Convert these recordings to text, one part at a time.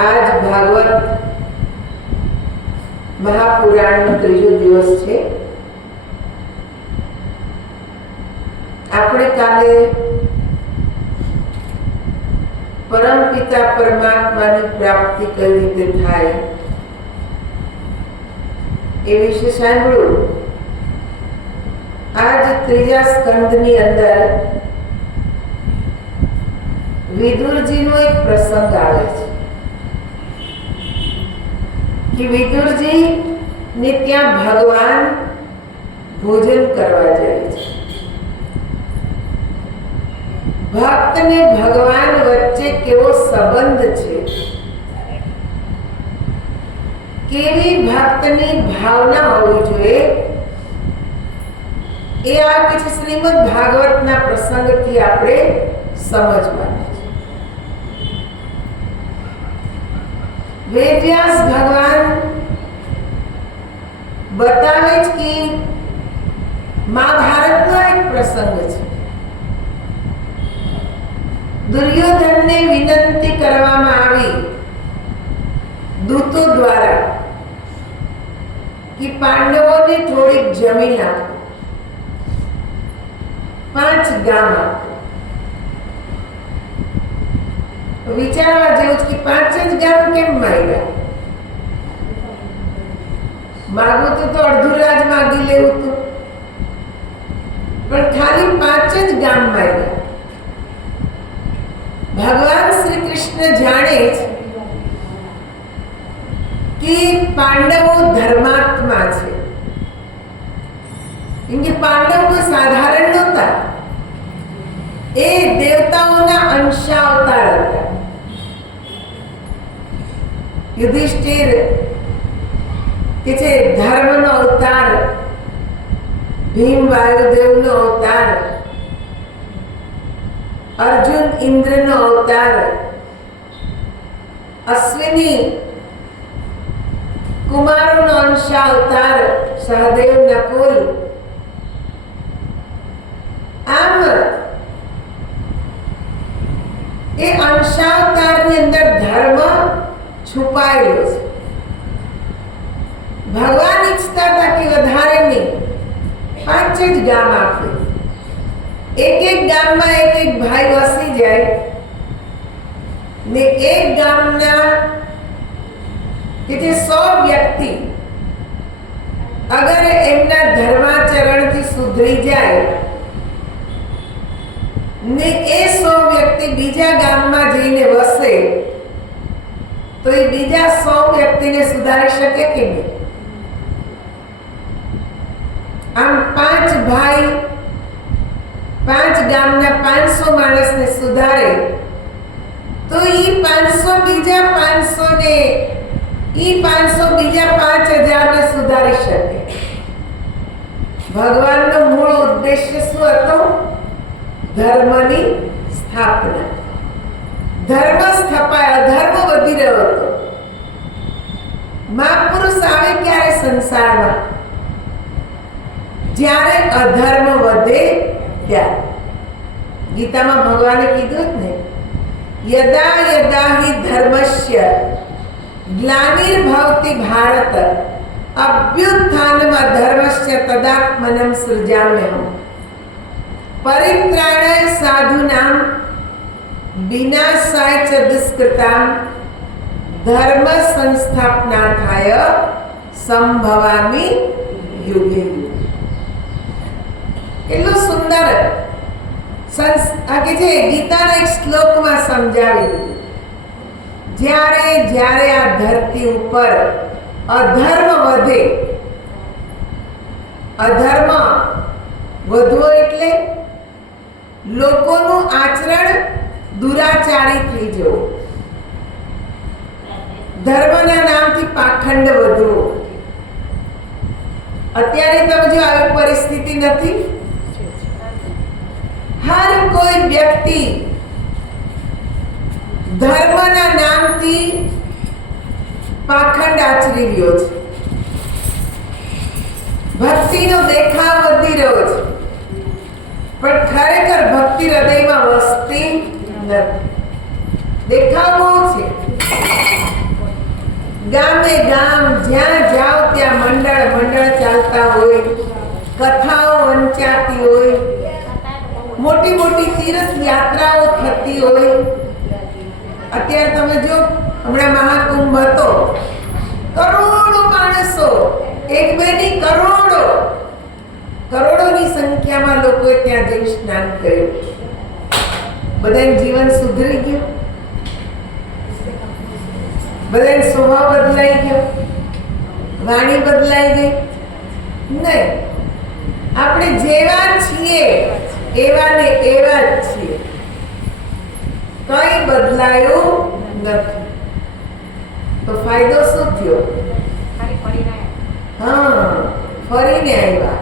आज भागवत महापुराणનો ત્રીજો દિવસ છે। આપણે કાલે પરમ પિતા પરમાત્માની પ્રાપ્તિ કઈ રીતે થાય એ વિશે સાંભળ્યું। આજ ત્રીજા સ્કંદની અંદર વિદુરજીનો એક પ્રસંગ આવે છે कि विदुरजी ने त्या भगवान भोजन करवा जाए छे। भक्त ने भगवान वच्चे केवो संबंध छे, केवी भक्तनी भावना होवी जोईए ए आ के श्रीमद भागवतना प्रसंगथी आपणे समजवानुं छे। वेदव्यास भगवान बतावे कि महाभारत एक प्रसंग है। दुर्योधन ने विनंती करवामां आवी दूतो द्वारा कि पांडवों ने थोड़ी जमीन आपो, 5 गाम आपो। विचारवा जेवुं छे कि 5 ज गाम केम मांग्या? मागू तो अर्धुं राज मांगी लेवुं तो, पण खाली 5 ज गाम मांग्या। भगवान श्री कृष्ण जाणे कि पांडवो धर्मात्मा छे, केमके पांडव कोई साधारण नहोता, ए देवताओना अंशावतार हता। युधिष्ठिर के छे धर्मनो अवतार, भीम वायुदेवनो अवतार, अर्जुन इंद्रनो अवतार, अश्विनी कुमारोनो अंशावतार सहदेव नकुल। आम ए अंशावतारनी अंदर धर्म छुपाયેલો છે। भगवान इच्छता था कि વધારે नहीं, 5 જ ગામ આપે। एक ગામમાં એક ભાઈ વસી જાય ને એક ગામના કે જે 100 વ્યક્તિ અગર એમના ધર્માચરણથી સુધરી જાય ને એ 100 વ્યક્તિ બીજા ગામમાં જઈને વસે तो ये बीजा 100 व्यक्ति ने सुधारी सके कि नहीं? आम 5 भाई 5 गामना 500 माणस ने सुधारे तो ये 500 बीजा 500 ने ये 500 बीजा 5000 ने सुधारी सके। भगवान नो मूल उद्देश्य शुं हतो? धर्मनी स्थापना। धर्म स्थापाय, अधर्म वधी रह्यो हतो। महापुरुष आवे क्यारे संसारमां? ज्यारे अधर्म वधे त्यारे। गीतामां भगवाने कीधुं ने यदा यदा हि धर्मस्य ग्लानिर्भवति भारत अभ्युत्थानम् अधर्मस्य तदात्मनं सृजाम्यहम् परित्राणाय साधूनां विनाशाय च दुष्कृतां धर्म संस्थापनार्थाय संभवामि युगे युगे। કેટલું સુંદર આ કે છે ગીતાના એક શ્લોકમાં સમજાવી દીધું। જ્યારે જ્યારે આ ધરતી ઉપર અધર્મ વધે, અધર્મ વધવો એટલે લોકોનું આચરણ दुराचारी थी जो, धर्मना नामथी पाखंड वधवो। अत्यारे तो जो આવી परिस्थिति નથી। हर कोई व्यक्ति धर्मना नामथी पाखंड आचरी रह्यो छे। भक्तिनो देखाव वधी रह्यो छे, पण खरेखर भक्ति हृदयमां वसती નથી। દેખાવો છે ગામે ગામ જ્યાં જાઓ ત્યાં મંડળ ચાલતા હોય, કથાઓ વંચાતી હોય, મોટી મોટી તીર્થ યાત્રાઓ થતી હોય. અત્યારે તમે જો હમણાં મહાકુંભ હતો, કરોડો માણસો, એક બે ની કરોડોની સંખ્યામાં લોકોએ ત્યાં જઈ સ્નાન કર્યું. બધાનું જીવન સુધરી ગયું, બધાનો સ્વભાવ બદલાઈ ગયો, વાણી બદલાઈ ગઈ? નહીં, આપણે જેવા છીએ એવા ને એવા જ છીએ, કઈ બદલાયું નથી. તો ફાયદો શું થયો? હા, ફરીને આવ્યા.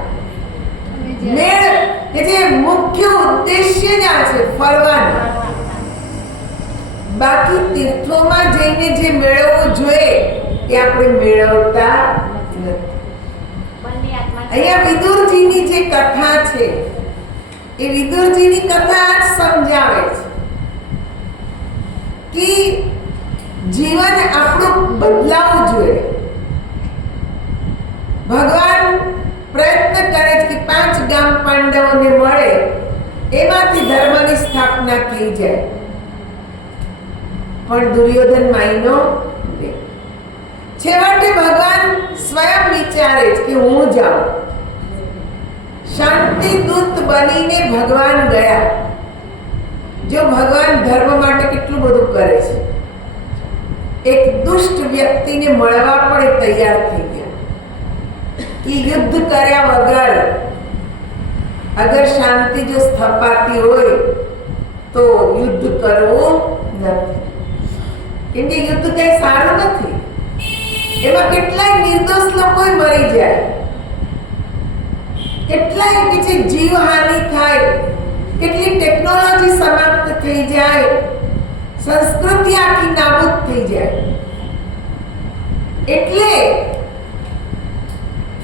મેળ કે જે મુખ્ય ઉદ્દેશ્ય જ આ છે, ફરવાનો. બાકી તીર્થોમાં જઈને જે મેળવવું જોઈએ એ આપણે મેળવતા નથી. અહીંયા વિદુરજીની જે કથા છે એ વિદુરજીની કથા જ સમજાવે છે કે જીવન આપણું બદલાવવું જોઈએ. ભગવાન પ્રયત્ન કરે છે કે 5 ગામ પાંડવોને મળે એમાંથી ધર્મની સ્થાપના થઈ જાય. પણ દુર્યોધન માયનો નહીં. છેવટે ભગવાન સ્વયં વિચારે છે કે હું જાઉં. શાંતિ દૂત બનીને ભગવાન ગયા. જો ભગવાન ધર્મ માટે કેટલું બધું કરે છે. એક દુષ્ટ વ્યક્તિને મળવા પણ તૈયાર થઈ ગયા કે યુદ્ધ કર્યા વગર અગર શાંતિ જો સ્થપાતી હોય તો યુદ્ધ કરવું નથી. કેમ કે યુદ્ધ કઈ સારું નથી. એમાં કેટલાય નિર્દોષ લોકો મરી જાય, કેટલાય કે છે જીવહાનિ થાય, કેટલી ટેકનોલોજી સમાપ્ત થઈ જાય, સંસ્કૃતિ આખી નાબૂદ થઈ જાય. એટલે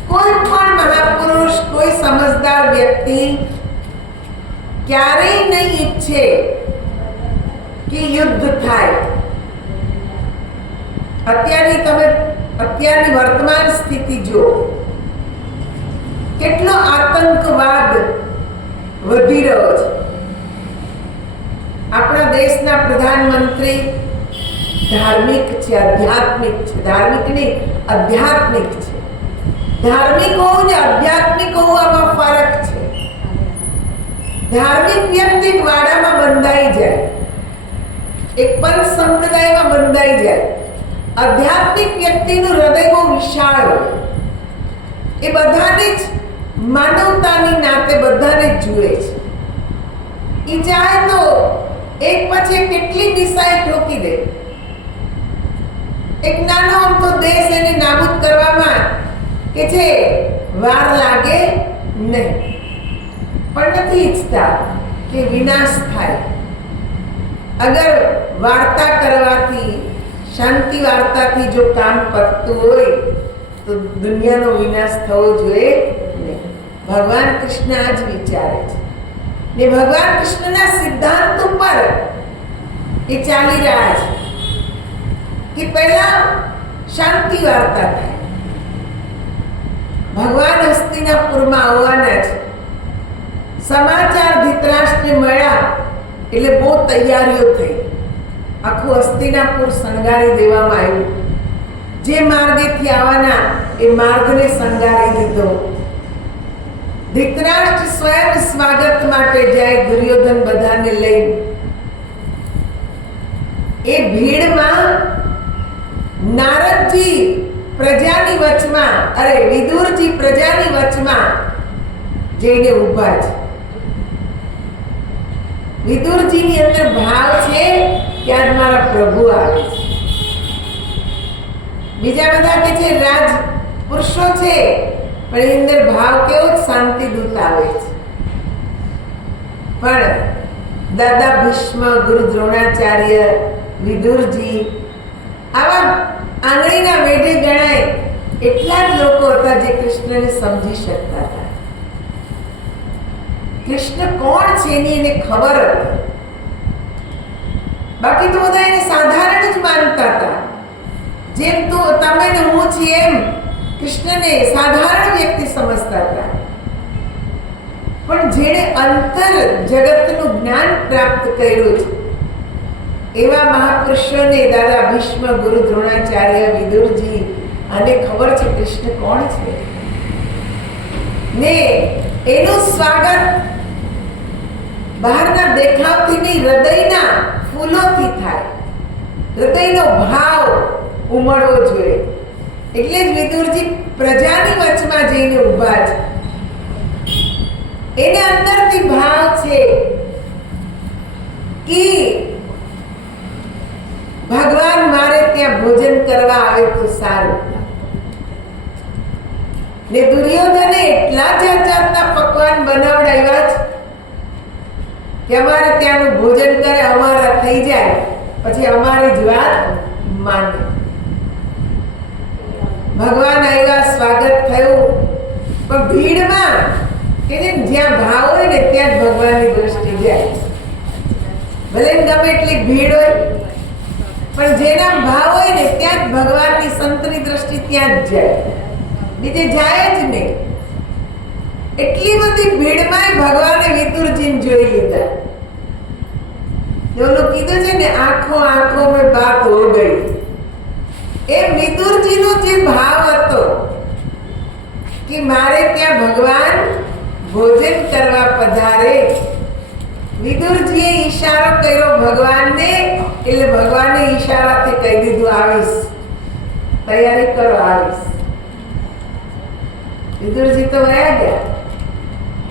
કોઈ પણ મહાપુરુષ, કોઈ સમજદાર વ્યક્તિ ક્યારેય નહીં ઈચ્છે કે યુદ્ધ થાય. અત્યારની વર્તમાન સ્થિતિ જો, કેટલો આતંકવાદ વધી રહ્યો છે. આપણા દેશના પ્રધાનમંત્રી ધાર્મિક છે, આધ્યાત્મિક છે. ધાર્મિક નહીં, આધ્યાત્મિક છે. ધાર્મિક હોવું ને આધ્યાત્મિક હોવું આમાં ફરક છે. ધાર્મિક વ્યક્તિ એક વાડામાં બંધાઈ જાય, એક પંચ સંપ્રદાયમાં બંધાઈ જાય. આધ્યાત્મિક વ્યક્તિનું હૃદય બહુ વિશાળ હોય. એ બધાને જ માનવતાની નાતે બધાને જ જુએ છે. એ ચાહે તો એક પછી કેટલી મિસાઇલ ઠોકી દે. એક નાનો અમથો દેશ એને નાબૂદ કરવામાં કે છે વાર લાગે નહીં, પણ નથી ઈચ્છતા કે વિનાશ થાય. અગર વાર્તા કરવાથી, શાંતિ વાર્તાથી જો કામ પતતું હોય તો દુનિયાનો વિનાશ થવો જોઈએ નહીં. ભગવાન કૃષ્ણ આ જ વિચારે છે ને ભગવાન કૃષ્ણના સિદ્ધાંત ઉપર એ ચાલી રહ્યા છે કે પહેલા શાંતિ વાર્તા થાય. ભગવાન હસ્તિનાપુરમાં આવવાના છે. સમાચાર ધૃતરાષ્ટ્રને મળ્યા એટલે બહુ તૈયારીઓ થઈ. આખું હસ્તિનાપુર શણગારી દેવામાં આવ્યું. જે માર્ગેથી આવવાના એ માર્ગને શણગારી દીધો. ધૃતરાષ્ટ્ર સ્વયં સ્વાગત માટે જાય, દુર્યોધન બધાને લઈ. એ ભીડમાં નારદજી પ્રજાની વચમાં, વિદુરજી પ્રજાની વચમાં જઈને ઊભા છે. વિદુરજીની અંદર ભાવ છે કે આજ મારા પ્રભુ આવે છે. બીજા બધા કે છે રાજ પુરુષો છે, પણ એની અંદર ભાવ કેવો, શાંતિ દૂત આવે છે. પણ દાદા ભીષ્મ, ગુરુ દ્રોણાચાર્ય, વિદુરજી આવા આંગળીના વેઢે ગણાય એટલા જ લોકો હતા જે કૃષ્ણને સમજી શકતા હતા. કૃષ્ણ કોણ છે એની એને ખબર હતી. બાકી તો બધા એને સાધારણ જ માનતા હતા. જેમ તમે ને હું છીએ એમ કૃષ્ણને સાધારણ વ્યક્તિ સમજતા હતા, પણ જેણે અંતર જગતનું જ્ઞાન પ્રાપ્ત કર્યું છે એવા મહાપુરુષોને દાદા ભીષ્મ, ગુરુ દ્રોણાચાર્ય, વિદુરજી અને ખબર છે કૃષ્ણ કોણ છે ને એનું સ્વાગત બહારના દેખાવથી નહીં, હૃદયના ફૂલોથી થાય, હૃદયનો ભાવ ઉમળવો જોઈએ. એટલે જ વિદુરજી પ્રજાની વચમાં જઈને ઊભા છે. એને અંદરથી ભાવ છે કે ભગવાન મારે ત્યાં ભોજન કરવા આવે તો સારું. ને દુર્યોધને એટલા જાતના પકવાન બનાવડાવ્યા છે કે અમારે ત્યાંનું ભોજન કરે, અમારા થઈ જાય, પછી અમારી જ વાત માને. ભગવાન આવ્યા, સ્વાગત થયું, પણ ભીડમાં કે જ્યાં ભાવ હોય ને ત્યાં જ ભગવાનની દ્રષ્ટિ જાય. ભલે ગમે એટલી ભીડ હોય, પણ જેના ભાવ હોય ને ત્યાં જ ભગવાનની સંતની દ્રષ્ટિ ત્યાં જ જાય, બીજે જાય જ નહીં. એટલી બધી ભીડમાં ભગવાને વિદુરજીને જોઈ લીધા. ઓલું કીધું છે ને, આંખો આંખો મેં બાત હો ગઈ. એ વિદુરજીનો જે ભાવ હતો કે મારે ત્યાં ભગવાન ભોજન કરવા પધારે, વિદુરજીએ ઈશારો કર્યો ભગવાનને, એટલે ભગવાને ઈશારાથી કહી દીધું આવીશ, તૈયારી કરો, આવીશ. વિદુરજી તો વયા ગયા.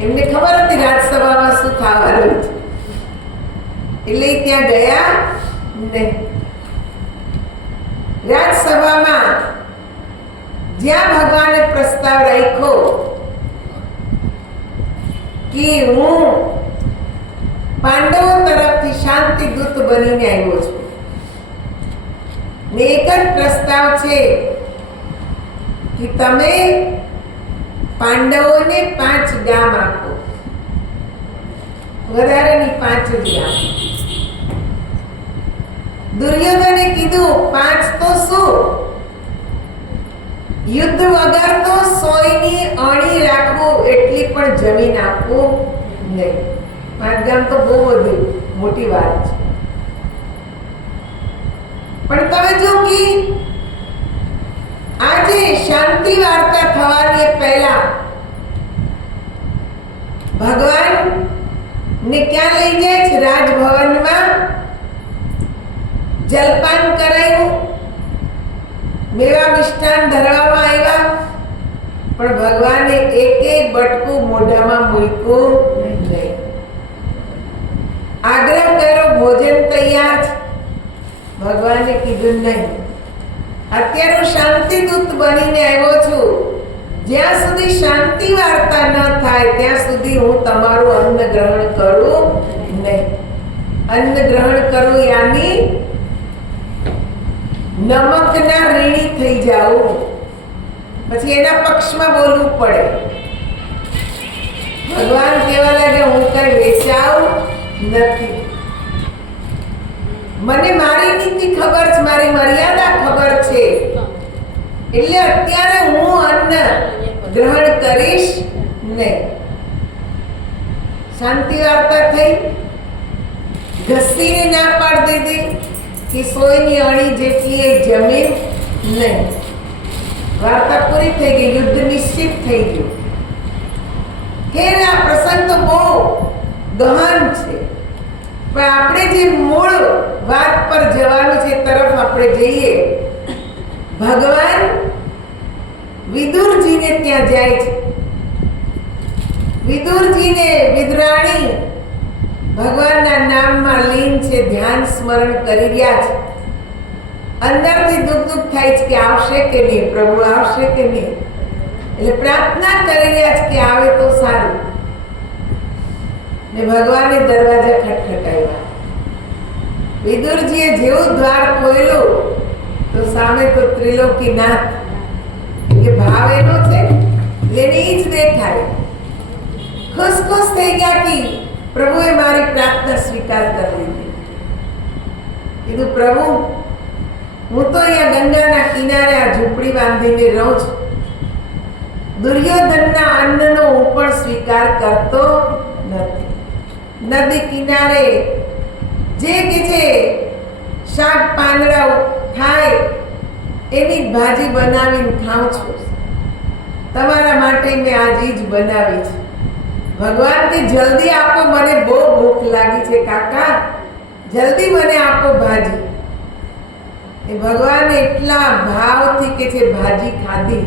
એમને ખબર હતી રાજસભામાં શું થવાનું છે, એટલે ત્યાં ગયા નહીં. રાજસભામાં જ્યાં ભગવાને પ્રસ્તાવ રાખ્યો કે હું પાંડવો તરફથી શાંતિ દૂત બનીને આવ્યો છું, ને એક જ પ્રસ્તાવ છે કે તમે પાંડવોને 5 ગામ આપો, વધારાની 5 જ ગામ. દુર્યોધને કીધું 5 તો શું, યુદ્ધ વગર તો 100ની અણી રાખવું એટલી પણ જમીન આપવું નહીં. 5 ગામ તો બહુ બધી મોટી વાત છે. પણ તમે જો કે આજે શાંતિ વાર્તા થવાની પહેલા ભગવાન ને ક્યાં લઈ જાય છે? રાજભવનમાં જલપાન કરાયું, મેવા મિષ્ટાન ધરવામાં આવ્યા, પણ ભગવાને એક બટકું મોઢામાં મૂક્યું નહીં. આગ્રહ કર્યો ભોજન તૈયાર છે, ભગવાને કીધું નહીં. અત્યારે હું શાંતિદૂત બનીને આવ્યો છું, જ્યાં સુધી શાંતિ વાર્તા ન થાય ત્યાં સુધી હું તમારું અન્ન ગ્રહણ કરું નહીં. અન્ન ગ્રહણ કરું યાની નમકના ઋણી થઈ જાઉં, પછી એના પક્ષમાં બોલવું પડે. ભગવાન કહેવા લાગે હું કઈ વેચાવ નથી, મને મારી નીતિ ખબર છે, મારી મર્યાદા ખબર છે, એટલે અત્યારે હું અન્ન ગ્રહણ કરીશ નહીં. શાંતિ વાર્તા થઈ, ઘસીને ના પાડી દીધી કે 100ની અણી જેટલી એ જમીન નહીં. વાર્તા પૂરી થઈ ગઈ, યુદ્ધ નિશ્ચિત થઈ ગયું. કે આ પ્રસંગ તો બહુ ગહન છે, પણ આપણે જે મૂળ વાત પર જવાનું છે તરફ આપણે જઈએ. ભગવાન વિદુરજીને ત્યાં જાય છે. વિદુરજીને વિદુરાણી ભગવાનના નામમાં લીન છે, ધ્યાન સ્મરણ કરી રહ્યા છે. અંદરથી દુઃખ થાય છે કે આવશે કે નહીં, પ્રભુ આવશે કે નહીં, એટલે પ્રાર્થના કરી રહ્યા છે કે આવે તો સારું. ને ભગવાને દરવાજા ખટખટાવ્યા. વિદુરજીએ જેવું દ્વાર ખોલ્યું તો સામે તો ત્રિલોકીનાથ, કે ભાવ એનો છે એને જ દેખાય. ખુશ થઈ ગયા કે પ્રભુએ મારી પ્રાર્થના સ્વીકાર કરી લીધી. કીધું પ્રભુ હું તો અહીંયા ગંગાના કિનારે આ ઝૂંપડી બાંધીને રહું છું. દુર્યોધનના અન્નનો હું પણ સ્વીકાર કરતો નથી. નદી કિનારે જે કે છે શાક પાંદડા થાય એની જ ભાજી બનાવીને ખાઉં છું. તમારા માટે મેં આજે જ બનાવી છે. ભગવાન કે જલ્દી આપો, મને બહુ ભૂખ લાગી છે કાકા, જલ્દી મને આપો ભાજી. એ ભગવાન એટલા ભાવથી કે છે ભાજી ખાધી.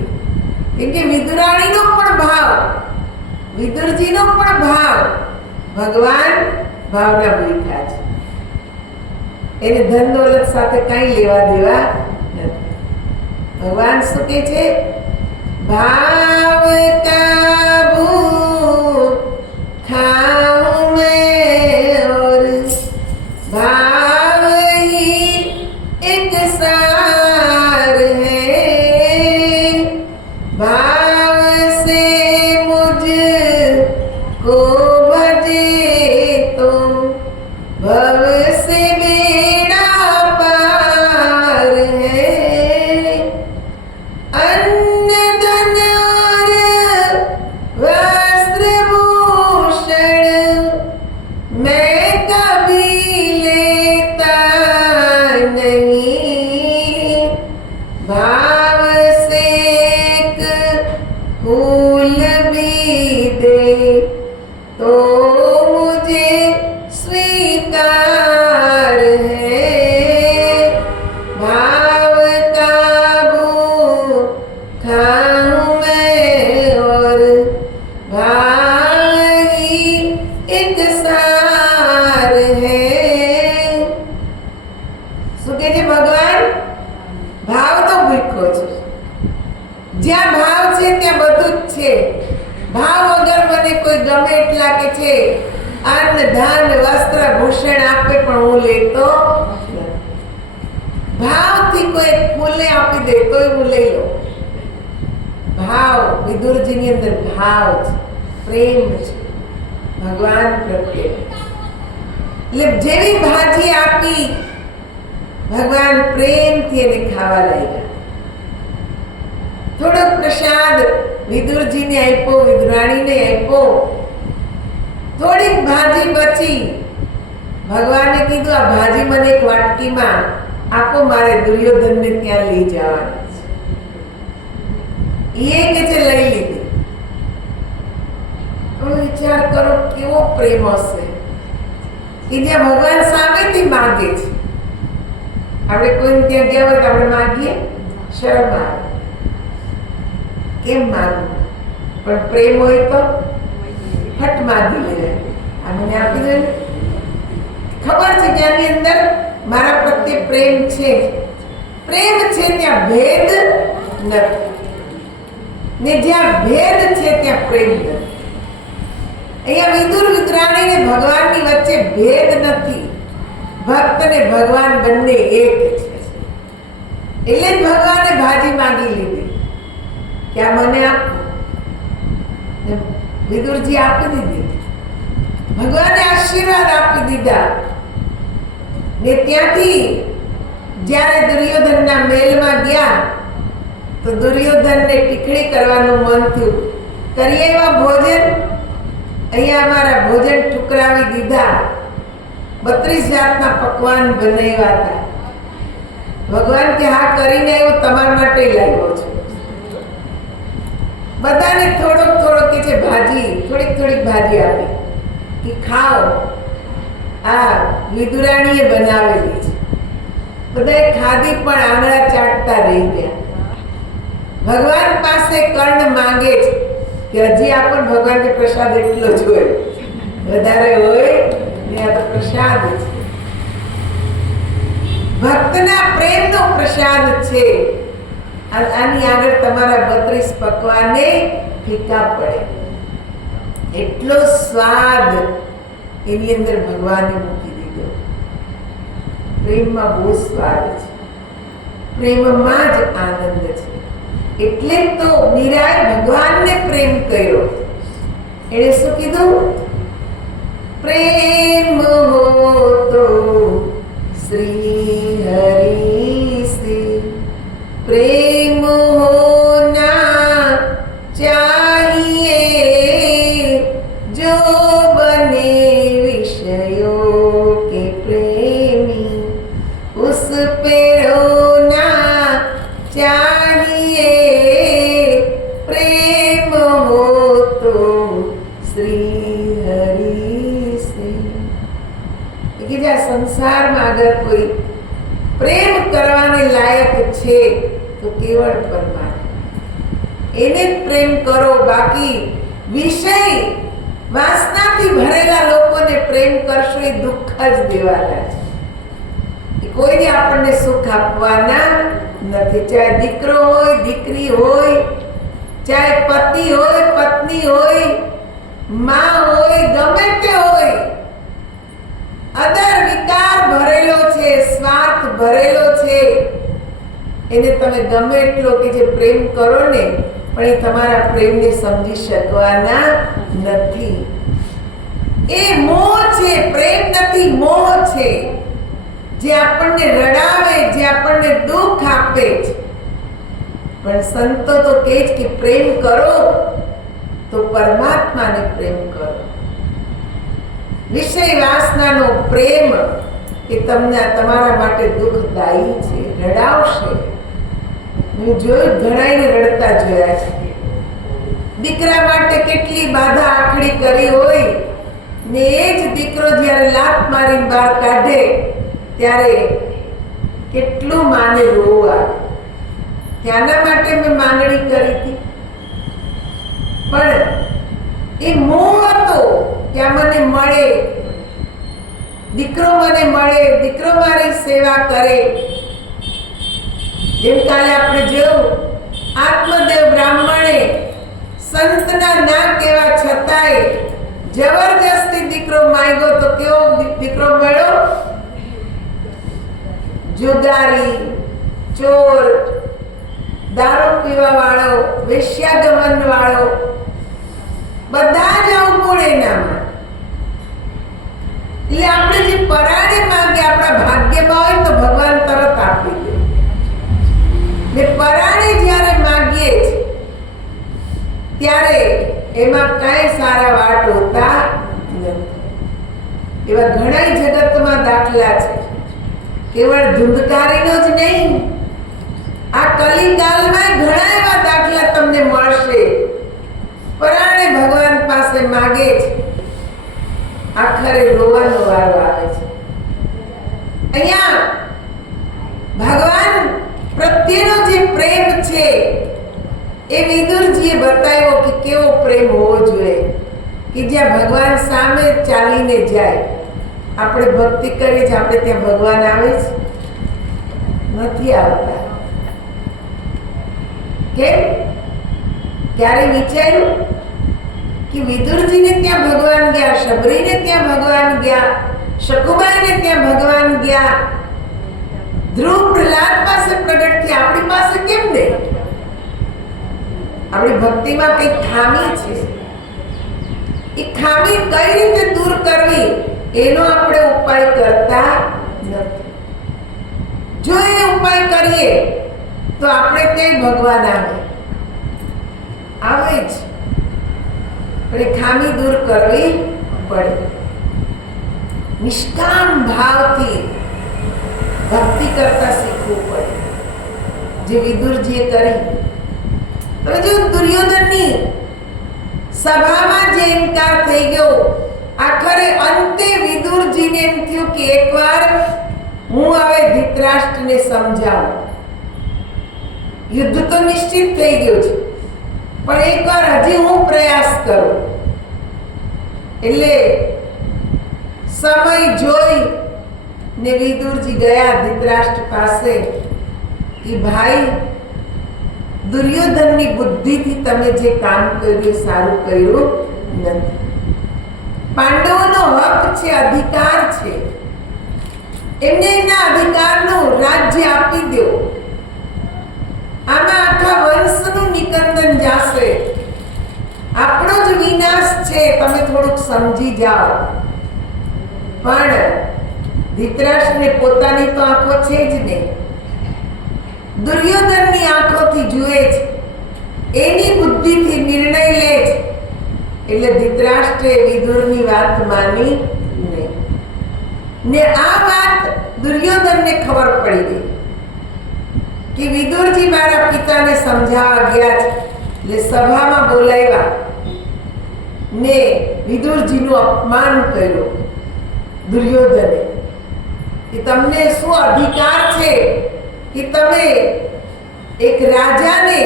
કેમ કે વિદુરાણીનો પણ ભાવ, વિદુરજીનો પણ ભાવ, ભગવાન ભાવના ભૂખ્યા છે. એને ધન દોલત સાથે કઈ લેવા દેવા નથી. ભગવાન શું કે છે? ભાવ કાબू खाऊं मैं और भाव ही एक सार है, भाव से मुझको भजे तो भव से बेड़ा पार है। अन्न धन और वस्त्र भूषण मैं कभी लेता नहीं, भाव से एक फूल भी दे तो मुझे स्वीकार है। भाव काबू खाऊं मैं और भाव ही एक सार है। શું કે છે ભગવાન? ભાવ તો ભૂખ્યો છે. જ્યાં ભાવ છે ત્યાં બધું જ છે. ભાવ વગર મને કોઈ ગમે એટલા કે છે અન્ન ધન વસ્ત્ર ભૂષણ આપે પણ હું લેતો નથી. ભાવથી કોઈ ફૂલને આપી દે તોય હું લઈ લઉં. ભાવ, વિદુરજીની અંદર ભાવ છે, પ્રેમ છે ભગવાન પ્રત્યે. એટલે જેવી ભાજી આપી ભગવાન પ્રેમથી એને ખાવા લાગ્યા. થોડોક પ્રસાદ વિદુરજીને આપ્યો, વિદુરાણીને આપ્યો. થોડીક ભાજી બચી. ભગવાને કીધું આ ભાજી મને એક વાટકીમાં આપો, મારે દુર્યોધનને ત્યાં લઈ જવાની છે. એ કે છે લઈ લીધી. હવે વિચાર કરો કેવો પ્રેમ હશે કે જ્યાં ભગવાન સામેથી માંગે છે. આપણે કોઈ ત્યાં ગયા હોય તો આપણે માંગીએ, શરમ આવે. કેમ માંગવું? પણ પ્રેમ હોય તો ફટ માંગી લે. આ મને આપી દે. ખબર છે કે આની અંદર મારા પ્રત્યે પ્રેમ છે. પ્રેમ છે ત્યાં ભેદ નથી, ને જ્યાં ભેદ છે ત્યાં પ્રેમ નથી. અહીંયા વિદુર વિદુરાણીને ભગવાનની વચ્ચે ભેદ નથી. ભક્ત ને ભગવાન બંને એક છે. એટલે જ ભગવાને ભાજી માંગી લીધી કે આ મને આપો. વિદુરજી આપી દીધી. ભગવાને આશીર્વાદ આપી દીધા. ને ત્યાંથી જ્યારે દુર્યોધનના મહેલમાં ગયા તો દુર્યોધનને ટીકડી કરવાનું મન થયું. કરીએ એવા ભોજન. અહીંયા અમારા ભોજન ટુકરાવી દીધા. 32 જાતના પકવાન બનાવ્યા હતા. ભગવાન કે હા કરીને આવ્યો, તમારા માટે લાવ્યો છું. બધાને થોડોક થોડોક કે છે ભાજી, થોડીક થોડીક ભાજી આપી કે ખાઓ. આ વિદુરાણીએ બનાવેલી છે. બધાએ ખાધી પણ આંગળા ચાટતા રહી ગયા. ભગવાન પાસે કર્ણ માંગે છે કે હજી આપણને ભગવાન કે પ્રસાદ એટલો જ હોય, વધારે હોય ને આ તો પ્રસાદ છે. ભક્તના પ્રેમનો પ્રસાદ છે. આની આગળ તમારા 32 પકવાને ફીકા પડે. એટલો સ્વાદ એની અંદર ભગવાને મૂકી દીધો. પ્રેમમાં બહુ સ્વાદ છે, પ્રેમમાં જ આનંદ છે. એટલે તો મીરાએ ભગવાનને પ્રેમ કર્યો. એણે શું કીધું? પ્રેમ હો તો શ્રી હરિ સે અગર કોઈ પ્રેમ કરવાને લાયક છે તો કેવળ પરમાત્મા, એને જ પ્રેમ કરો. બાકી વિષય વાસનાથી ભરેલા લોકોને પ્રેમ કરશો એ દુઃખ જ દેવાના છે. એ કોઈને આપણને સુખ આપવાના નથી. ચાહે દીકરો હોય, દીકરી હોય, ચાહે પતિ હોય, પત્ની હોય, માં હોય, ગમે તે હોય, અદર વિકાર ભરેલો છે, સ્વાર્થ ભરેલો છે, એને તમે ગમે એટલો કે જે પ્રેમ કરો ને, પણ એ તમારા પ્રેમને સમજી શકવાના નથી. એ મોહ છે, પ્રેમ નથી, મોહ છે, જે આપણને રડાવે, જે આપણને દુઃખ આપે છે. પણ સંતો તો કહે છે કે પ્રેમ કરો તો પરમાત્માને પ્રેમ કરો. વિષય વાસનાનો પ્રેમ એ તમને તમારા માટે દુઃખદાયી છે, રડાવશે. હું જોયું, ઘણાને રડતા જોયા છે. દીકરા માટે કેટલી બાધા આખડી કરી હોય ને એ જ દીકરો જ્યારે લાત મારીને બહાર કાઢે ત્યારે કેટલું માને રોવું આવે. ત્યાંના માટે મેં માંગણી કરી હતી, પણ એ મોહ હતો કે આ મને મળે, દીકરો મને મળે, દીકરો મારી સેવા કરે. જેમ કાલે આપણે જોયું, આત્મદેવ બ્રાહ્મણે સંતના ના કહેવા છતાંય જબરજસ્તી દીકરો માંગ્યો તો કેવો દીકરો મળ્યો? જુગારી, ચોર, દારૂ પીવા વાળો, વેશ્યાગમન વાળો, બધા જ અવગુણ એનામાં. એટલે આપણે જે પરાણે માંગે આપણા ભાગ્યમાં હોય તો ભગવાન તરત આપી દે. ને પરાણે જ્યારે માંગીએ ત્યારે એમાં કઈ સારા વાટ હોતા નથી. એવા ઘણા જગતમાં દાખલા છે. કેવળ ધુંધકારીનો જ નહીં, આ કલિકાલમાં ઘણા એવા દાખલા તમને મળશે. પરાણે ભગવાન પાસે માગે છે, આખરે રોવાનો વારો આવે છે. અહીંયા ભગવાન પ્રત્યેનો જે પ્રેમ છે એ વિદુરજીએ બતાવ્યો કે કેવો પ્રેમ હોવો જોઈએ, કે જ્યાં ભગવાન સામે ચાલીને જાય. આપણે ભક્તિ કરીએ છીએ, આપણે ત્યાં ભગવાન આવે છે? નથી આવતા. કેમ? ક્યારે વિચાર્યું કે વિદુરજીને ત્યાં ભગવાન ગયા, શબરીને ત્યાં ભગવાન ગયા, શકુબાઈને ત્યાં ભગવાન ગયા, ધ્રુવ પ્રહલાદ પાસે પ્રગટ થયા, આપણી પાસે કેમ નહીં? આપણી ભક્તિમાં કઈ ખામી છે. એ ખામી કઈ રીતે દૂર કરવી એનો આપણે ઉપાય કરતા નથી. જો એ ઉપાય કરીએ તો આપણે ત્યાં ભગવાન આવે જ, પણ એ ખામી દૂર કરવી પડે. નિષ્કામ ભાવથી ભક્તિ કરતા શીખવું પડે, જે વિદુરજીએ કરી. હવે જો દુર્યોધનની સભામાં જે ઇનકાર થઈ ગયો, આખરે અંતે વિદુરજીને એમ થયું કે એકવાર હું હવે ધૃતરાષ્ટ્રને સમજાવું. યુદ્ધ તો નિશ્ચિત થઈ ગયું છે, પણ એકવાર હજી હું પ્રયાસ કરું. એટલે સમય જોઈ ને વિદુરજી ગયા ધૃતરાષ્ટ્ર પાસે કે ભાઈ, દુર્યોધનની બુદ્ધિથી તમે જે કામ કર્યું સારું કર્યું નથી. પાંડવોનો હક છે, અધિકાર છે, એમને એના અધિકારનું રાજ્ય આપી દો. આમાં આખા વંશનું નિકંદન જાશે, આપણો જ વિનાશ છે, તમે થોડુંક સમજી જાઓ. પણ ધૃતરાષ્ટ્રને પોતાની તો આંખો છે જ નહીં, દુર્યોધનની આંખોથી જુએ છે, એની બુદ્ધિથી નિર્ણય લે છે. એટલે ધૃતરાષ્ટ્રે વિદુરની વાત માની નહીં. ને આ વાત દુર્યોધનને ખબર પડી ગઈ કે વિદુરજી મારા પિતાને સમજાવવા ગયા છે. એટલે સભામાં બોલાવ્યા ને વિદુરજીનું અપમાન કર્યું દુર્યોધને. કે તમને શું અધિકાર છે કે તમે એક રાજાને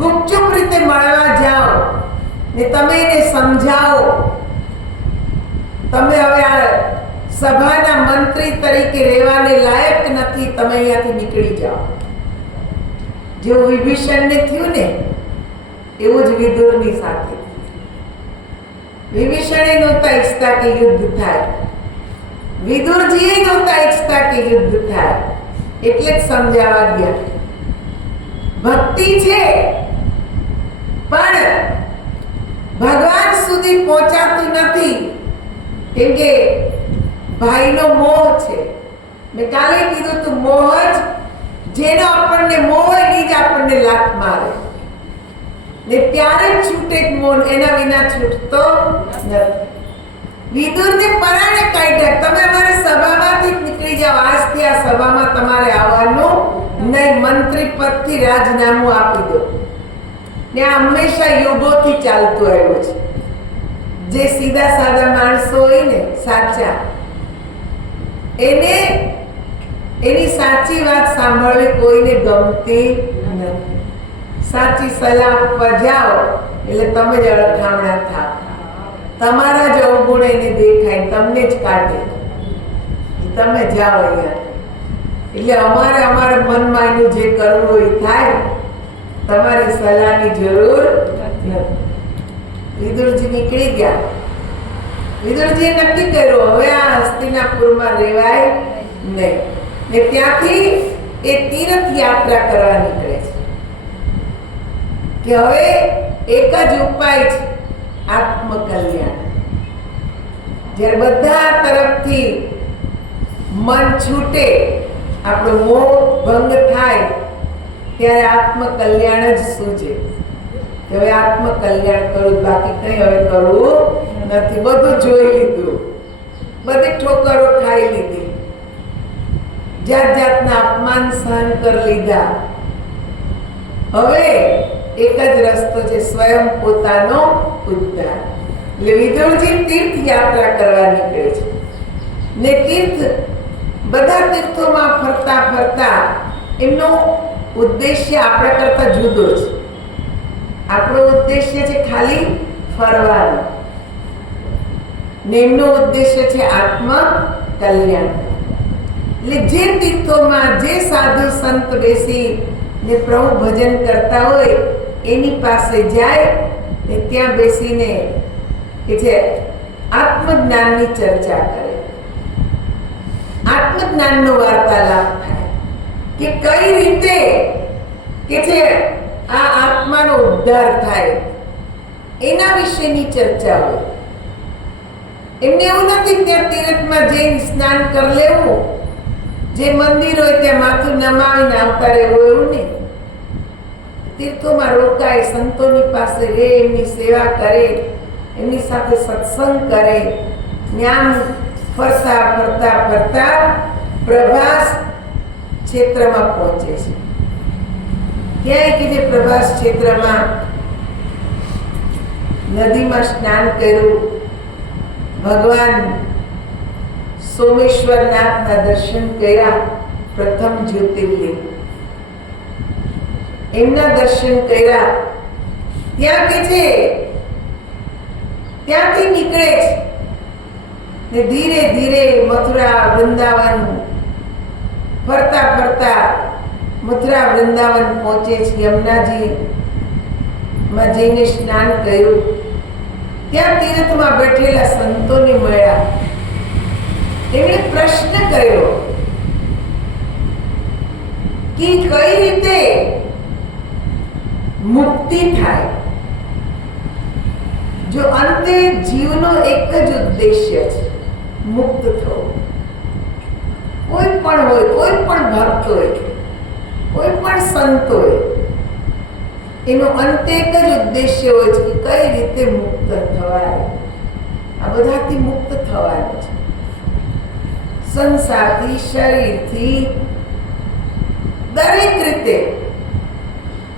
ગુપચુપ રીતે મળવા જાઓ ને તમે એને સમજાવો તમે હવે આ સભાના મંત્રી તરીકે રહેવાને લાયક નથી, તમે અહીંયાથી નીકળી જાઓ. જેવું વિભીષણને થયું ને એવું જ વિદુરની સાથે. વિભીષણે નહોતા ઈચ્છતા કે યુદ્ધ થાય, વિદુરજીએ નહોતા ઈચ્છતા કે યુદ્ધ થાય, એટલે જ સમજાવવા ગયા. ભક્તિ છે પણ ભગવાન સુધી પહોંચાતું નથી, કેમ કે ભાઈનો મોહ છે. મેં કાલે કીધું તું મોહ જ જેનો આપણને મોહ એની જ આપણને લાત મારે ને ત્યારે જ છૂટે મોહ, એના વિના છૂટતો નથી. વિદુરને પરાણે કાઢ્યા, તમે અમારી સભામાંથી નીકળી જાઓ, આજથી આ સભામાં તમારે આવવાનું નહીં, મંત્રી પદથી રાજીનામું આપી દો. ને આ હંમેશા યુગોથી ચાલતું આવ્યું છે. જે સીધા સાદા માણસો હોય ને સાચા, એને એની સાચી વાત સાંભળવી કોઈને ગમતી નથી. સાચી સલાહ આપવા જાઓ એટલે તમે જ અળખામણા થાવ, તમારા જ અવગુણ એને દેખાય, તમને જ કાઢે, તમે જાઓ અહીંયા. એટલે અમારા મનમાં એનું જે કરવું હોય થાય, તમારી સલાહની જરૂર નથી. વિદુરજી નીકળી ગયા. વિદુરજીએ નક્કી કર્યું હવે આ હસ્તિનાપુરમાં રહેવાય નહીં, ને ત્યાંથી એ તીર્થ યાત્રા કરવા નીકળે છે કે હવે એક જ ઉપાય છે, આત્મકલ્યાણ. જ્યારે બધા તરફથી મન છૂટે, આપણો મોહ ભંગ થાય, ત્યારે આત્મકલ્યાણ જ સૂજે. હવે આત્મકલ્યાણ કરું, બાકી કઈ હવે કરવું નથી. બધું જોઈ લીધું, બધી ઠોકરો ખાઈ લીધી, જાત જાતના અપમાન સહન કરી લીધા. હવે એક જ રસ્તો છે, સ્વયં પોતાનો ઉદ્ધાર. એટલે વિદુરજી તીર્થ યાત્રા કરવા નીકળે છે ને બધા તીર્થોમાં ફરતા ફરતા એમનો ઉદ્દેશ્ય આપણા કરતા જુદો છે. આપણો ઉદ્દેશ્ય છે ખાલી ફરવાનો, ને એમનો ઉદ્દેશ્ય છે આત્મ કલ્યાણ. એટલે જે તીર્થોમાં જે સાધુ સંત બેસી ને પ્રભુ ભજન કરતા હોય એની પાસે જાય ને ત્યાં બેસીને કે છે આત્મજ્ઞાનની ચર્ચા કરે, આત્મજ્ઞાનનો વાર્તાલાપ થાય કે કઈ રીતે કે છે આ આત્માનો ઉદ્ધાર થાય, એના વિશેની ચર્ચા હોય. એમને એવું નથી ત્યાં તીર્થમાં જઈને સ્નાન કરી લેવું, જે મંદિર હોય ત્યાં માથું નમાવીને આવતા રહેવું, એવું નહીં. તીર્થોમાં રોકાય, સંતોની પાસે રહે, એમની સેવા કરે, એમની સાથે સત્સંગ કરે. જ્ઞાન ફરતા ફરતા ફરતા પ્રભાસ ક્ષેત્રમાં પહોંચે છે. ક્યાંય કે જે પ્રભાસ ક્ષેત્રમાં નદીમાં સ્નાન કર્યું, ભગવાન સોમેશ્વરનાથના દર્શન કર્યા, પ્રથમ જ્યોતિર્લિંગ એમના દર્શન કર્યા. ત્યાં કે છે ત્યાંથી નીકળે છે ને ધીરે ધીરે મથુરા વૃંદાવન ફરતા ફરતા મથુરા વૃંદાવન પહોંચે છે. યમુનાજી માં જઈને સ્નાન કર્યું, ત્યાં તીર્થમાં બેઠેલા સંતોને મળ્યા. એમણે પ્રશ્ન કર્યો કે કઈ રીતે મુક્તિ થાય, જો અંતે જીવનો એક જ ઉદ્દેશ્ય છે મુક્ત થવું. કોઈ પણ હોય, કોઈ પણ ભક્ત હોય, કોઈ પણ સંત હોય, એનો અંતે એક જ ઉદ્દેશ્ય હોય છે કે કઈ રીતે મુક્ત થવાય. આ બધાથી મુક્ત થવાનું છે, સંસારથી, શરીરથી, દરેક રીતે.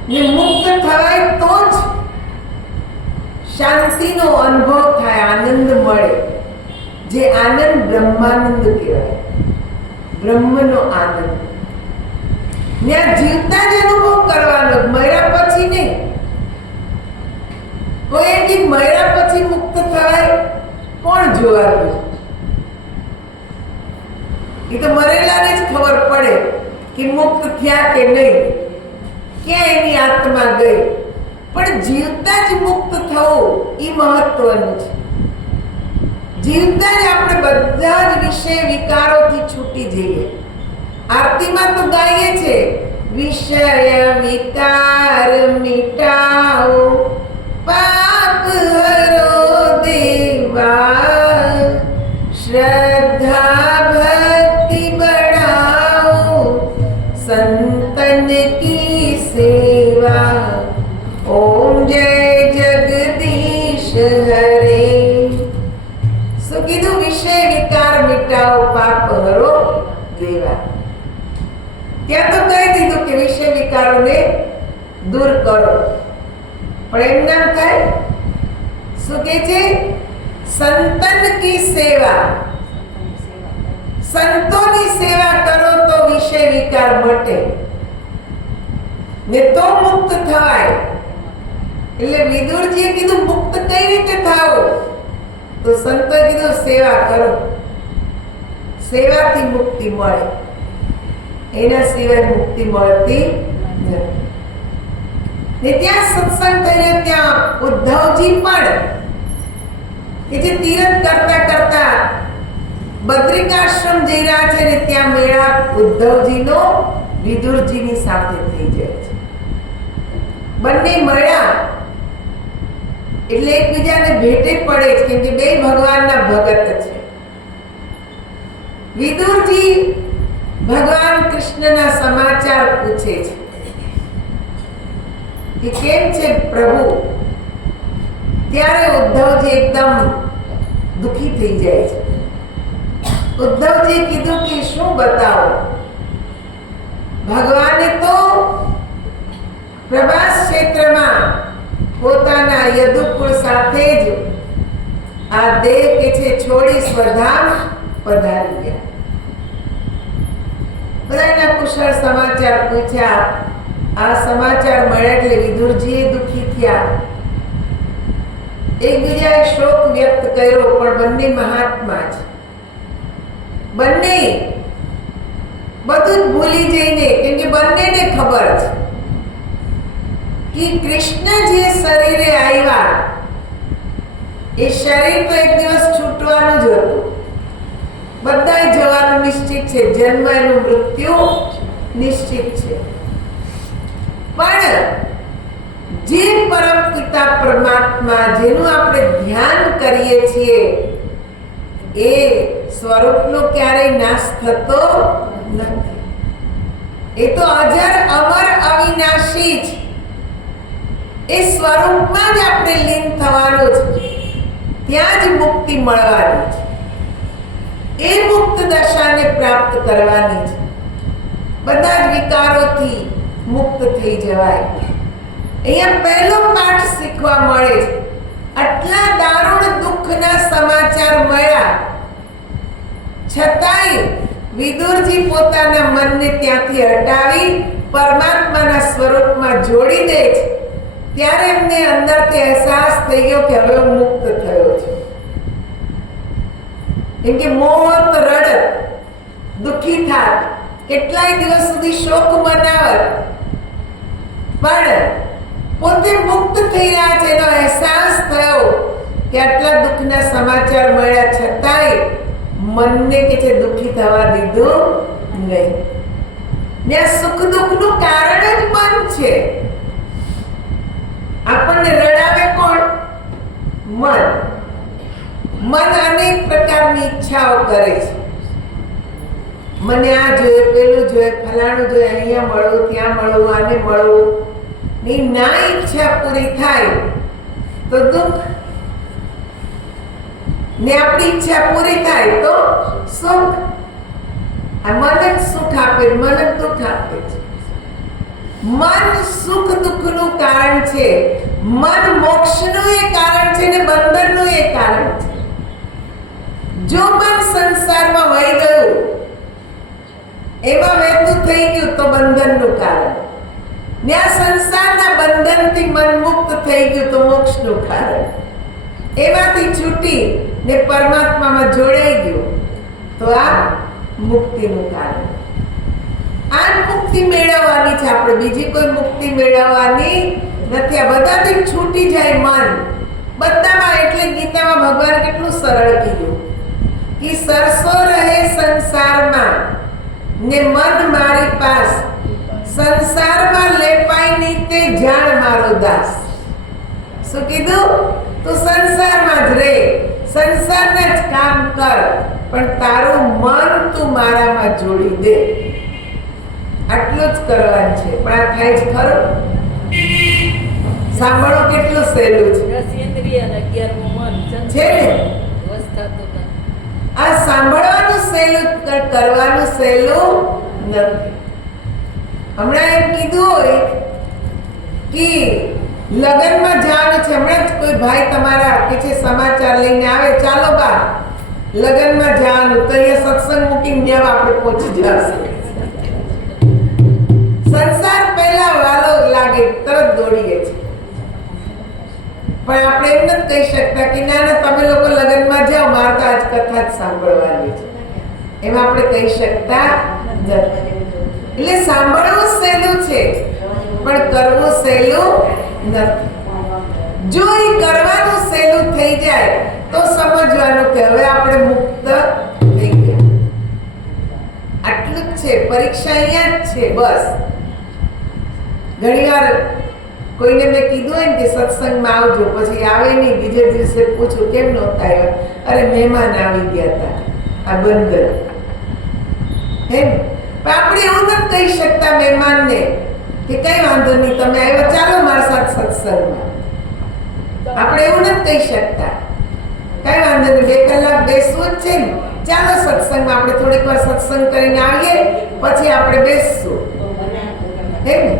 ને મુક્ત થવાય તો જ શાંતિનો અનુભવ થાય, આનંદ મળે. જે આનંદ બ્રહ્માનંદ કહેવાય, બ્રહ્મનો આનંદ. ત્યાં જીવતા જ અનુભવ કરવાનો, મર્યા પછી નહીં. કોઈ એમ કે મર્યા પછી મુક્ત થવાય, કોણ જોવાનું? એ તો મરેલાને જ ખબર પડે કે મુક્ત થયા કે નહીં, ક્યાં એની આત્મા ગઈ. પણ જીવતા જ મુક્ત થવું એ મહત્વનું છે. જીવતા જ આપણે બધા જ વિષય વિકારોથી છૂટી જઈએ. આરતીમાં તો ગાઈએ છે, વિષય વિકાર મિટાઓ, પાપ હરો દેવા, શ્રદ્ધા ભક્તિ बढ़ाओ, संतन की सेवा, ओम जय जगदीश हरे. શું કીધું? વિષય વિકાર મિટાઓ, પાપ હરો દેવા. ત્યાં તો કહી દીધું કે વિષય વિકારોને દૂર કરો, પણ એમ નામ થાય. શું કે છે? સંતન કી સેવા, સંતોની સેવા કરો તો વિષય વિકાર મટે ને તો મુક્ત થવાય. એટલે વિદુરજીએ કીધું મુક્ત કઈ રીતે થાવ? તો સંતોએ કીધું સેવા કરો, સેવાથી મુક્તિ મળે, એના સિવાય મુક્તિ મળતી નથી. ને ત્યાં સત્સંગ થયો, ત્યાં ઉદ્ધવજી પણ કે જે તીર્થ કરતા કરતા બદ્રિકાશ્રમ જઈ રહ્યા છે ને ત્યાં મેળા ઉદ્ધવજીનો વિદુરજીની સાથે થઈ જાય છે. બંને મળ્યા એટલે એકબીજાને ભેટે પડે છે, કેમ કે બે ભગવાનના ભગત છે. વિદુરજી ભગવાન કૃષ્ણના સમાચાર પૂછે છે કે કેમ છે પ્રભુ. ત્યારે ઉદ્ધવજી એકદમ દુખી થઈ જાય છે. ઉદ્ધવજી કીધું કે શું બતાવો, ભગવાને તો પ્રભાસ ક્ષેત્રમાં પોતાના યદુકુળ સાથે જ આ દેહ કે છે છોડી સ્વધામ પધારી ગયા. બધાના કુશળ સમાચાર પૂછ્યા. આ સમાચાર મળ્યા એટલે વિદુરજીએ દુઃખી થયા. એકબીજાએ શોક વ્યક્ત કર્યો, પણ બંને મહાત્મા છે. બંને બધું જ ભૂલી જઈને, કેમ કે બંનેને ખબર છે કે કૃષ્ણ જે શરીરે આવ્યા એ શરીર તો એક દિવસ છૂટવાનું જ હતું. બધાય જવાનું નિશ્ચિત છે, જન્મ એનું મૃત્યુ નિશ્ચિત છે. પણ જે પરમ પિતા પરમાત્મા જેનું આપણે ધ્યાન કરીએ છીએ એ સ્વરૂપનો ક્યારેય નાશ થતો નથી. એ તો અજર અમર અવિનાશી છે. એ સ્વરૂપમાં જ આપણે લીન થવાનું છે, ત્યાં જ મુક્તિ મળવાની છે. એ મુક્ત દશાને પ્રાપ્ત કરવાની છે. બધા જ વિકારોથી મુક્ત થઈ જવાય. અહીંયા પહેલો પાઠ શીખવા મળે છે. આટલા દારૂણ દુઃખના સમાચાર મળ્યા છતાંય વિદુરજી પોતાના મનને ત્યાંથી હટાવી પરમાત્માના સ્વરૂપમાં જોડી દે છે. ત્યારે એમને અંદરથી અહેસાસ થઈ ગયો કે હવે હું મુક્ત થયો છું. કેમ કે મોહત રડત, દુઃખી થાત, કેટલાય દિવસ સુધી શોક મનાવત, પણ પોતે મુક્ત થઈ રહ્યા છે એનો અહેસાસ થયો કે આટલા દુઃખના સમાચાર મળ્યા છતાંય મનને કે છે દુઃખી થવા દીધું નહીં. ને આ સુખ દુઃખનું કારણ જ મન છે. આપણને રડાવે કોણ? મન. મન અનેક પ્રકારની ઈચ્છાઓ કરે છે. મને આ જોઈએ, પેલું જોઈએ, ફલાણું જોઈએ, અહીંયા મળવું, ત્યાં મળવું, આને મળવું. ની ના ઈચ્છા પૂરી થાય તો દુઃખ, ને આપણી ઈચ્છા પૂરી થાય તો સુખ. આ મન જ સુખ આપે, મન જ દુઃખ આપે છે. મન સુખ દુઃખનું કારણ છે. મન મોક્ષનું એ કારણ છે ને બંધનનું એ કારણ છે. જો મન સંસારમાં વહી ગયું, એમાં વહેતું થઈ ગયું તો બંધનનું કારણ. ને આ સંસારના બંધનથી મન મુક્ત થઈ ગયું તો મોક્ષનું કારણ. એમાંથી છૂટી ને પરમાત્મામાં જોડાઈ ગયું તો આ મુક્તિનું કારણ. આ મુક્તિ મેળવવાની છે આપણે, બીજી કોઈ મુક્તિ મેળવવાની નથી. આ બધાથી છૂટી જાય મન બધામાં. એટલે ગીતામાં ભગવાન કેટલું સરળ કીધું કે સરસો રહે સંસારમાં ને મન મારી પાસ, સંસારમાં લેપાય ની તે જાણ મારો દાસ. શું કીધું? તું સંસારમાં જ રહે, સંસારના જ કામ કર, પણ તારું મન તું મારામાં જોડી દે. આટલું જ કરવાનું છે. પણ આ થાય છે ખરું? સાંભળો કેટલું સહેલું છે. છે ને? આ સાંભળવાનું સહેલું, કરવાનું સહેલું નથી. હમણાં એમ કીધું હોય કે લગ્નમાં જવાનું છે, હમણાં જ કોઈ ભાઈ તમારા કે છે સમાચાર લઈને આવે, ચાલો બા લગ્નમાં જવાનું, તો અહીંયા સત્સંગ મૂકીને જેવા આપણે પહોંચી જશે. સંસાર પહેલા વાલો લાગે, તરત દોડીએ છે. પણ આપણે એમ નથી કહી શકતા કે ના ના તમે લોકો લગ્નમાં જાઓ, મારે તો આજ કથા જ સાંભળવાની છે. એમ આપણે કહી શકતા નથી. એટલે સાંભળવું સહેલું છે પણ કરવું સહેલું નથી. જો એ કરવાનું સહેલું થઈ જાય તો સમજવાનું કે હવે આપણે મુક્ત થઈ ગયા. આટલું જ છે. પરીક્ષા અહીંયા જ છે બસ. ઘણીવાર કોઈને મેં કીધું હોય ને કે સત્સંગમાં આવજો, પછી આવે નહીં, બીજે દિવસે પૂછું કેમ નહોતા આવ્યા? અરે મહેમાન આવી ગયા હતા, આ બંધન. હે આપણે એવું નથી કહી શકતા મહેમાનને કે કઈ વાંધો નહીં તમે આવ્યા, ચાલો મારા સાથે સત્સંગમાં. આપણે એવું નથી કહી શકતા. કઈ વાંધો નહીં, 2 કલાક બેસવું જ છે ને, ચાલો સત્સંગમાં આપણે થોડીક વાર સત્સંગ કરીને આવીએ, પછી આપણે બેસશું. હે ને?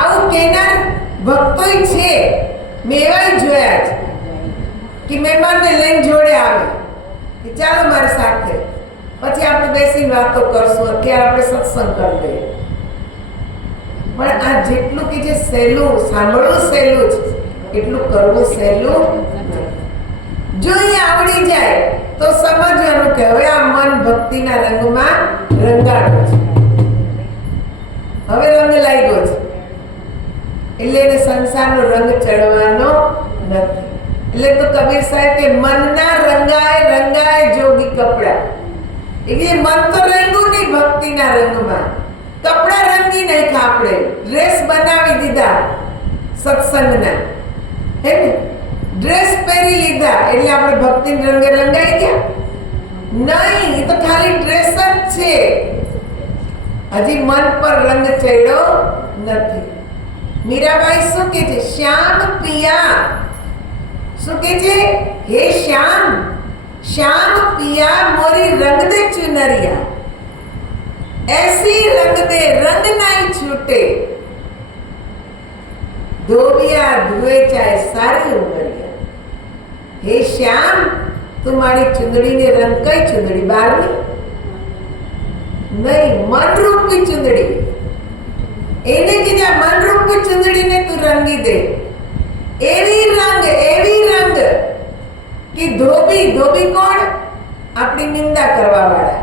આવું કેનાર ભક્તોય છે. મેં એવાય જોયા છે કે મહેમાનને લઈને જોડે આવે કે ચાલો મારી સાથે, પછી આપણે બેસીને વાતો કરશું, અત્યારે આપણે સત્સંગ કરી દઈએ. પણ આ જેટલું કે જે સહેલું, સાંભળવું સહેલું છે, એટલું કરવું સહેલું. જો એ આવડી જાય તો સમજવાનું કે હવે આ મન ભક્તિના રંગમાં રંગાડો છે, હવે રંગ લાગ્યો છે. એટલે એને સંસારનો રંગ ચડવાનો નથી. એટલે તો કબીર સાહેબ કે મનના રંગાય રંગાય જોગી કપડા. એટલે મન તો રંગ્યું નહીં ભક્તિના રંગમાં, કપડા રંગી નાખ્યા. આપણે ડ્રેસ બનાવી દીધા સત્સંગના, હે ને? ડ્રેસ પહેરી લીધા એટલે આપણે ભક્તિના રંગે રંગાઈ ગયા? નહીં, એ તો ખાલી ડ્રેસ જ છે. હજી મન પર રંગ ચડ્યો નથી. મીરાબાઈ શું કે છે? શ્યામ પિયા. શું કે છે? હે શ્યામ, श्याम पिया मोरी रंग दे चुनरिया, ऐसी रंग दे रंग नाई छूटे, धोबिया धुए चाहे सारी उमरिया. हे श्याम, तुम्हारी चुंदड़ी ने रंग कई चुंदड़ी? 12वीं नहीं, मन रूपी चुंदड़ी. એને કીધા મન રૂપી ચુંદડીને તું રંગી દે. એવી રંગ કે ધોબી, ધોબી કોણ? આપણી નિંદા કરવા વાળા.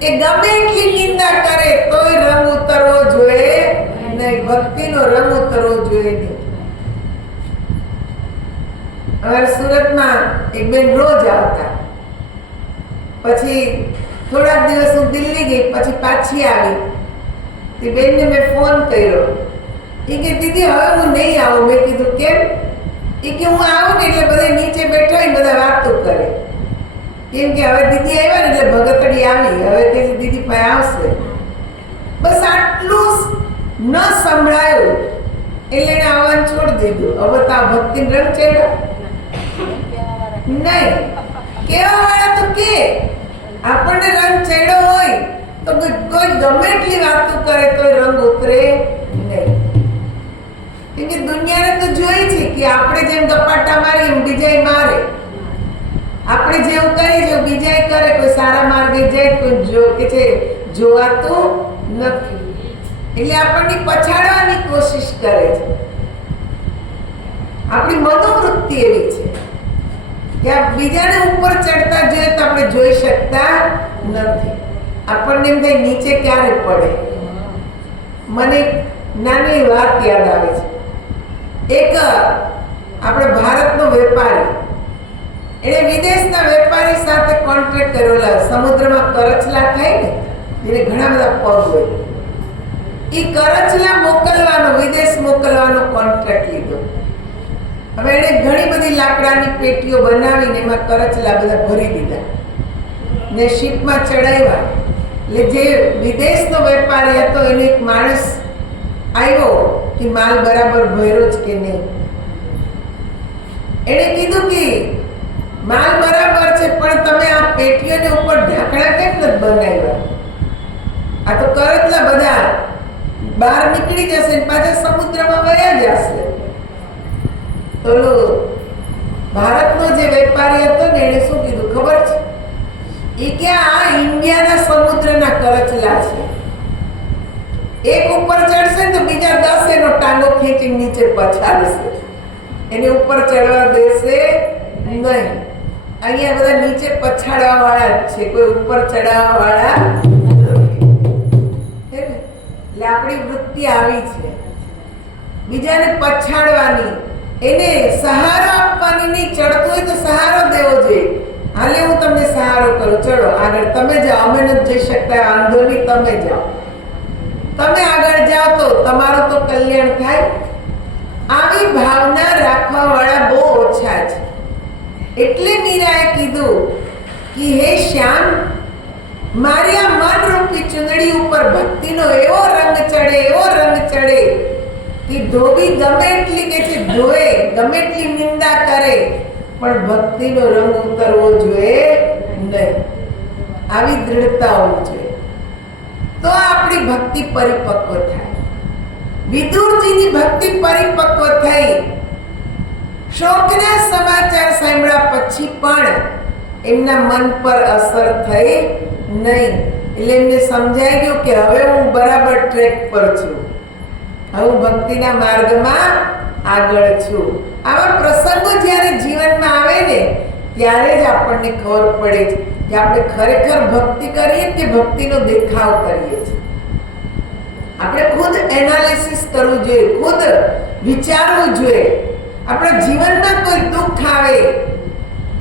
એ ગમે એટલી નિંદા કરે તોય રંગ ઉતરવો જોઈએ નહીં, ભક્તિનો રંગ ઉતરવો જોઈએ નહીં. અમારા સુરતમાં એક બેન રોજ આવતા, પછી થોડાક દિવસ હું દિલ્હી ગઈ, પછી પાછી આવી. તે બેનને મેં ફોન કર્યો. એ કે દીદી હવે હું નહીં આવું. મેં કીધું કેમ? એ કે હું આવું ને એટલે બધા નીચે બેઠા હોય, બધા વાતો કરે. કેમ કે હવે દીદી આવ્યા ને એટલે ભગતડી આવી, હવે કે દીદી પાસે આવશે. બસ આટલું ન સંભળાયું એટલે એને આવવાનું છોડી દીધું. હવે તો આ ભક્તિ રંગ ચડ્યો નહીં. કેવા વાળા તો કે આપણને રંગ ચડ્યો હોય તો કોઈ ગમે એટલી વાતો કરે તો રંગ ઉતરે નહીં. કેમ કે દુનિયાને તો જોઈ છે કે આપણે જેમ ગપાટા મારી એમ બીજા મારે. આપણે જેવું કરીએ છે બીજાએ કરે, કોઈ સારા માર્ગે જાય, કોઈ જો કે છે જોવાતું નથી, એટલે આપણને પછાડવાની કોશિશ કરે છે. આપણી મનોવૃત્તિ એવી છે કે આ બીજાને ઉપર ચડતા જોઈએ તો આપણે જોઈ શકતા નથી. આપણને એમ થાય નીચે ક્યારે પડે. મને નાની વાત યાદ આવે છે. એક આપણે ભારતનો વેપારી, એને વિદેશના વેપારી સાથે કોન્ટ્રાક્ટ કરેલા. સમુદ્રમાં કરચલા થાય ને, એને ઘણા બધા પગ હોય, એ કરચલા મોકલવાનો, વિદેશ મોકલવાનો કોન્ટ્રાક્ટ લીધો. હવે એને ઘણી બધી લાકડાની પેટીઓ બનાવીને એમાં કરચલા બધા ભરી દીધા ને શિપમાં ચડાવ્યા. એટલે જે વિદેશનો વેપારી હતો એને એક માણસ આવ્યો કે માલ બરાબર ભર્યો જ કે નહીં. એને કીધું કે માલ બરાબર છે, પણ તમે આ પેટીઓને ઉપર ઢાંકણા કેમ નથી બનાવ્યા? આ તો કરચલા બધા બહાર નીકળી જશે, પાછા સમુદ્રમાં વયા જશે. તો ભારતનો જે વેપારી હતો ને એને શું કીધું ખબર છે? એ કે આ ઇન્ડિયાના સમુદ્રના કરચલા છે, એક ઉપર ચડશે ને તો બીજા 10 એનો ટાંગો ખેંચી નીચે પછાડશે, એને ઉપર ચડવા દેશે નહીં. અહીંયા બધા નીચે પછાડવા વાળા જ છે, કોઈ ઉપર ચડાવવા વાળા નથી. એટલે આપણી વૃત્તિ આવી છે, બીજાને પછાડવાની, એને સહારો આપવાની નહીં. ચડતું હોય તો સહારો દેવો જોઈએ. હાલે હું તમને સહારો કરું, ચડો આગળ, તમે જાઓ, અમે નથી જઈ શકતા, વાંધો નહીં, તમે જાઓ. તમે આગળ જાઓ તો તમારું તો કલ્યાણ થાય. આવી ભાવના રાખવા વાળા બહુ ઓછા છે. એટલે મીરાએ કીધું કે હે શ્યામ, મારી આ મનરૂપી ચુંદડી ઉપર ભક્તિનો એવો રંગ ચડે, એવો રંગ ચડે કે ધોબી ગમે એટલી કે છે ધોએ, ગમે એટલી નિંદા કરે, પણ ભક્તિનો રંગ ઉતરવો જોઈએ નહીં. આવી દૃઢતા હોવી જોઈએ, તો આપણી ભક્તિ પરિપક્વ થાય. વિદુરજીની ભક્તિ પરિપક્વ થઈ. શોકના સમાચાર સાંભળ્યા પછી પણ એમના મન પર અસર થઈ નહીં. એટલે એમને સમજાઈ ગયું કે હવે હું બરાબર ટ્રેક પર છું, હવે હું ભક્તિના માર્ગમાં આગળ છું. આવા પ્રસંગો જ્યારે જીવનમાં આવે ને ત્યારે જ આપણને ખબર પડે છે કે આપણે ખરેખર ભક્તિ કરીએ કે ભક્તિનો દેખાવ કરીએ છીએ. આપણે ખુદ એનાલિસિસ કરવું જોઈએ, ખુદ વિચારવું જોઈએ. આપણા જીવનમાં કોઈ દુઃખ આવે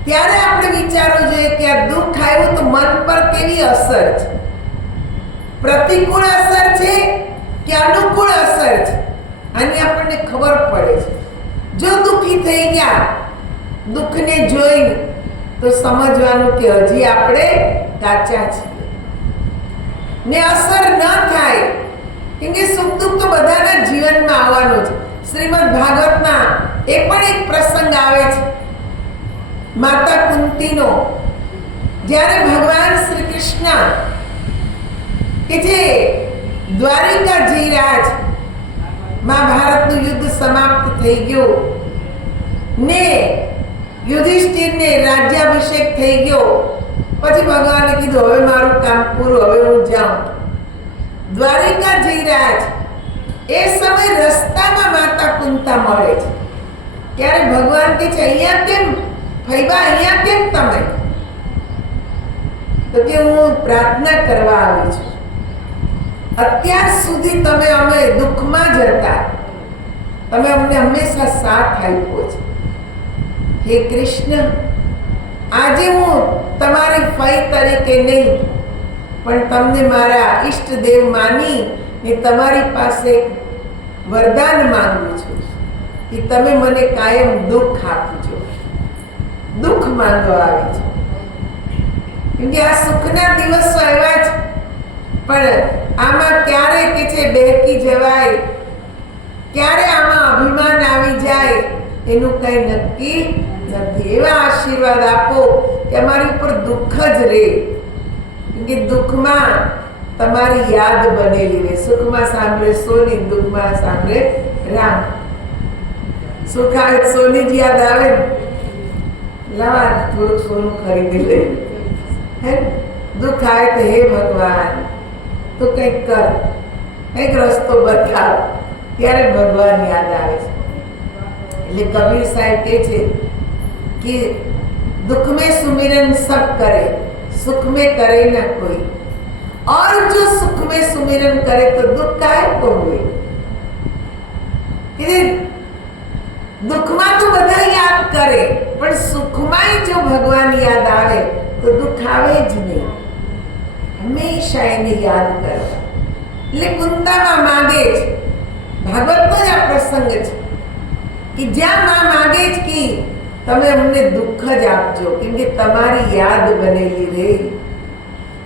ત્યારે આપણે વિચારવું જોઈએ કે આ દુઃખ આવ્યું તો મન પર કેવી અસર છે, પ્રતિકૂળ અસર છે કે અનુકૂળ અસર છે, આની આપણને ખબર પડે છે. જો દુઃખી થઈ ગયા, દુઃખને જોઈ તો સમજવાનું કે હજી આપણે કાચા છીએ ને અસર ન થાય, કેમ કે સુખ દુઃખ તો બધાના જીવનમાં આવવાનું છે. શ્રીમદ ભાગવતમાં એ પણ એક પ્રસંગ આવે છે માતા કુંતીનો. જ્યારે ભગવાન શ્રી કૃષ્ણ કે જે દ્વારિકા જઈ રહ્યા છે, મહાભારતનું યુદ્ધ સમાપ્ત થઈ ગયું ને યુધિષ્ઠિરને રાજ્યાભિષેક થઈ ગયો. પછી ભગવાને કીધું હવે મારું કામ પૂરું, હવે હું જાઉં. દ્વારિકા જઈ રહ્યા છે એ સમય રસ્તામાં માતા કુંતા મળે છે. ત્યારે ભગવાન કહે છે અહીંયા કેમ ફૈબા, અહીંયા કેમ તમે? તો કે હું પ્રાર્થના કરવા આવી છું. અત્યાર સુધી તમે અમે દુઃખમાં જ હતા, તમે અમને હંમેશા સાથ આપ્યો છે. હે કૃષ્ણ, આજે હું તમારી ફઈ તરીકે નહીં પણ તમને મારા ઈષ્ટદેવ માની ને તમારી પાસે વરદાન માંગુ છું કે તમે મને કાયમ દુઃખ આપજો. દુઃખ માંગવા આવી છે, કેમ કે આ સુખના દિવસો આવ્યા છે, પણ આમાં ક્યારે કે છે બહેકી જવાય, ક્યારે આમાં અભિમાન આવી જાય એનું કઈ નક્કી નથી. એવા આશીર્વાદ આપો કે અમારી ઉપર દુઃખ જ રહે, કે દુઃખમાં તમારી યાદ બનેલી રહે. સુખમાં સાંભળે સોની, દુઃખમાં સાંભળે રામ. સુખ આવે સોની જ યાદ આવે, લાવા થોડુંક સોનું ખરીદી લે, હે દુઃખ આવે તો હે ભગવાન તું કંઈક કર, કંઈક રસ્તો બતાવ, ત્યારે ભગવાન યાદ આવે છે. એટલે કબીર સાહેબ કહે છે કે दुख में सुमिरन सब करे, सुख में करे ना कोई, और जो सुख में सुमिरन करे तो दुख काहे को हुए. कि दुख में तो બધા યાદ કરે, પણ સુખમાં જો ભગવાન યાદ આવે તો દુઃખ આવે જ નહીં. હંમેશા એને યાદ કરવા. એટલે કુંતામાં માગે છે, ભાગવતનો જ આ પ્રસંગ છે કે જ્યાં માં માગે છે કે તમે અમને દુઃખ જ આપજો, કેમ કે તમારી યાદ બનેલી રહે.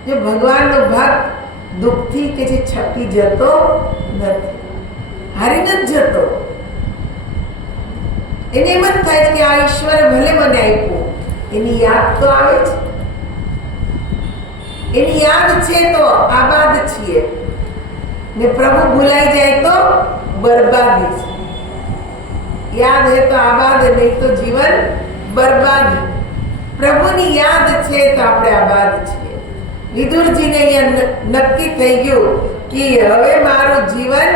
જો ભગવાનનો ભક્ત દુઃખથી કે જે છકી જતો નથી, હારી નથી જતો. એને એમ જ થાય કે આ ઈશ્વરે ભલે મને આપ્યું, એની યાદ તો આવે છે, એની યાદ છે તો આબાદ છીએ, ને પ્રભુ ભૂલાઈ જાય તો બરબાદી છે. याद है तो आबाद, नहीं तो जीवन बर्बाद. प्रभुनी याद છે તો આપણે આબાદ છીએ. વિદુરજીને અહીંયા નક્કી થઈ ગયું કે હવે મારું જીવન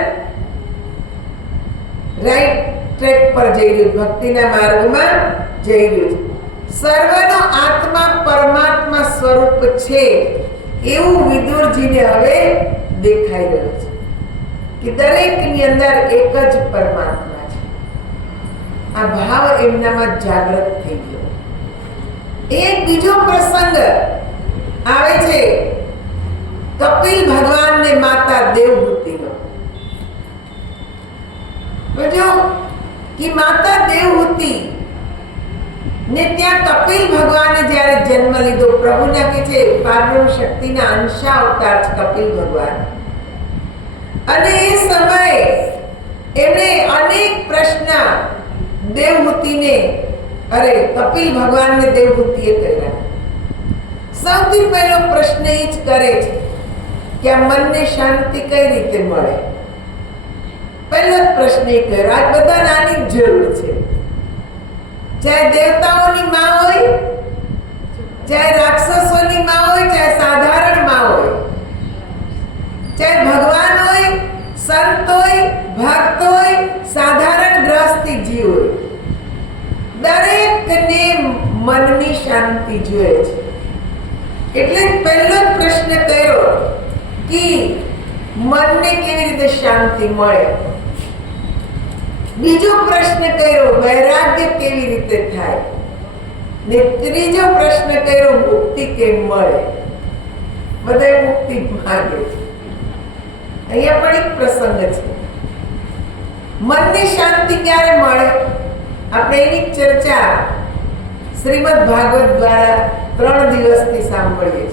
રાઈટ ટ્રેક પર જઈ રહ્યું, ભક્તિના માર્ગમાં જઈ રહ્યું. સર્વનો આત્મા પરમાત્મા સ્વરૂપ છે એવું વિદુરજીને હવે દેખાઈ રહ્યું છે કે દરેકની અંદર એક જ પરમાત્મા. આ ભાવ એમનામાં જાગૃત થઈ ગયો. એક બીજો પ્રસંગ આવે છે કપિલ ભગવાન ને માતા દેવહૂતિનો. જો કે માતા દેવહૂતિ ને ત્યાં કપિલ ભગવાને જ્યારે જન્મ લીધો, પ્રભુના કે છે પારબ્રહ્મ શક્તિના અંશા અવતાર છે કપિલ ભગવાન. અને એ સમયે એમણે અનેક પ્રશ્ન દેવહૂતિને, અરે કપિલ ભગવાનને દેવહૂતિએ કર્યા. સૌથી પહેલો પ્રશ્ન એ જ કરે છે કે આ મનને શાંતિ કઈ રીતે મળે. પહેલો જ પ્રશ્ન એ કર્યો. આજ બધા નાની જ જરૂર છે, ચાહે દેવતાઓની માં હોય, ચાહે રાક્ષસોની માં હોય, ચાહે સાધારણ માં હોય, ચાહે ભગવાન હોય, સંત હોય, ભક્ત હોય, સાધારણ ગ્રસ્તી જીવ હોય, દરેકને મનની શાંતિ જોઈએ છે. એટલે પહેલો જ પ્રશ્ન કર્યો કે મનને કેવી રીતે શાંતિ મળે. બીજો પ્રશ્ન કર્યો વૈરાગ્ય કેવી રીતે થાય, ને ત્રીજો પ્રશ્ન કર્યો મુક્તિ કેમ મળે. બધા મુક્તિ માંગે છે. અહીંયા પણ એક પ્રસંગ છે, મનની શાંતિ ક્યારે મળે. આપણે એની ચર્ચા શ્રીમદ ભાગવત દ્વારા 3 દિવસથી સાંભળીએ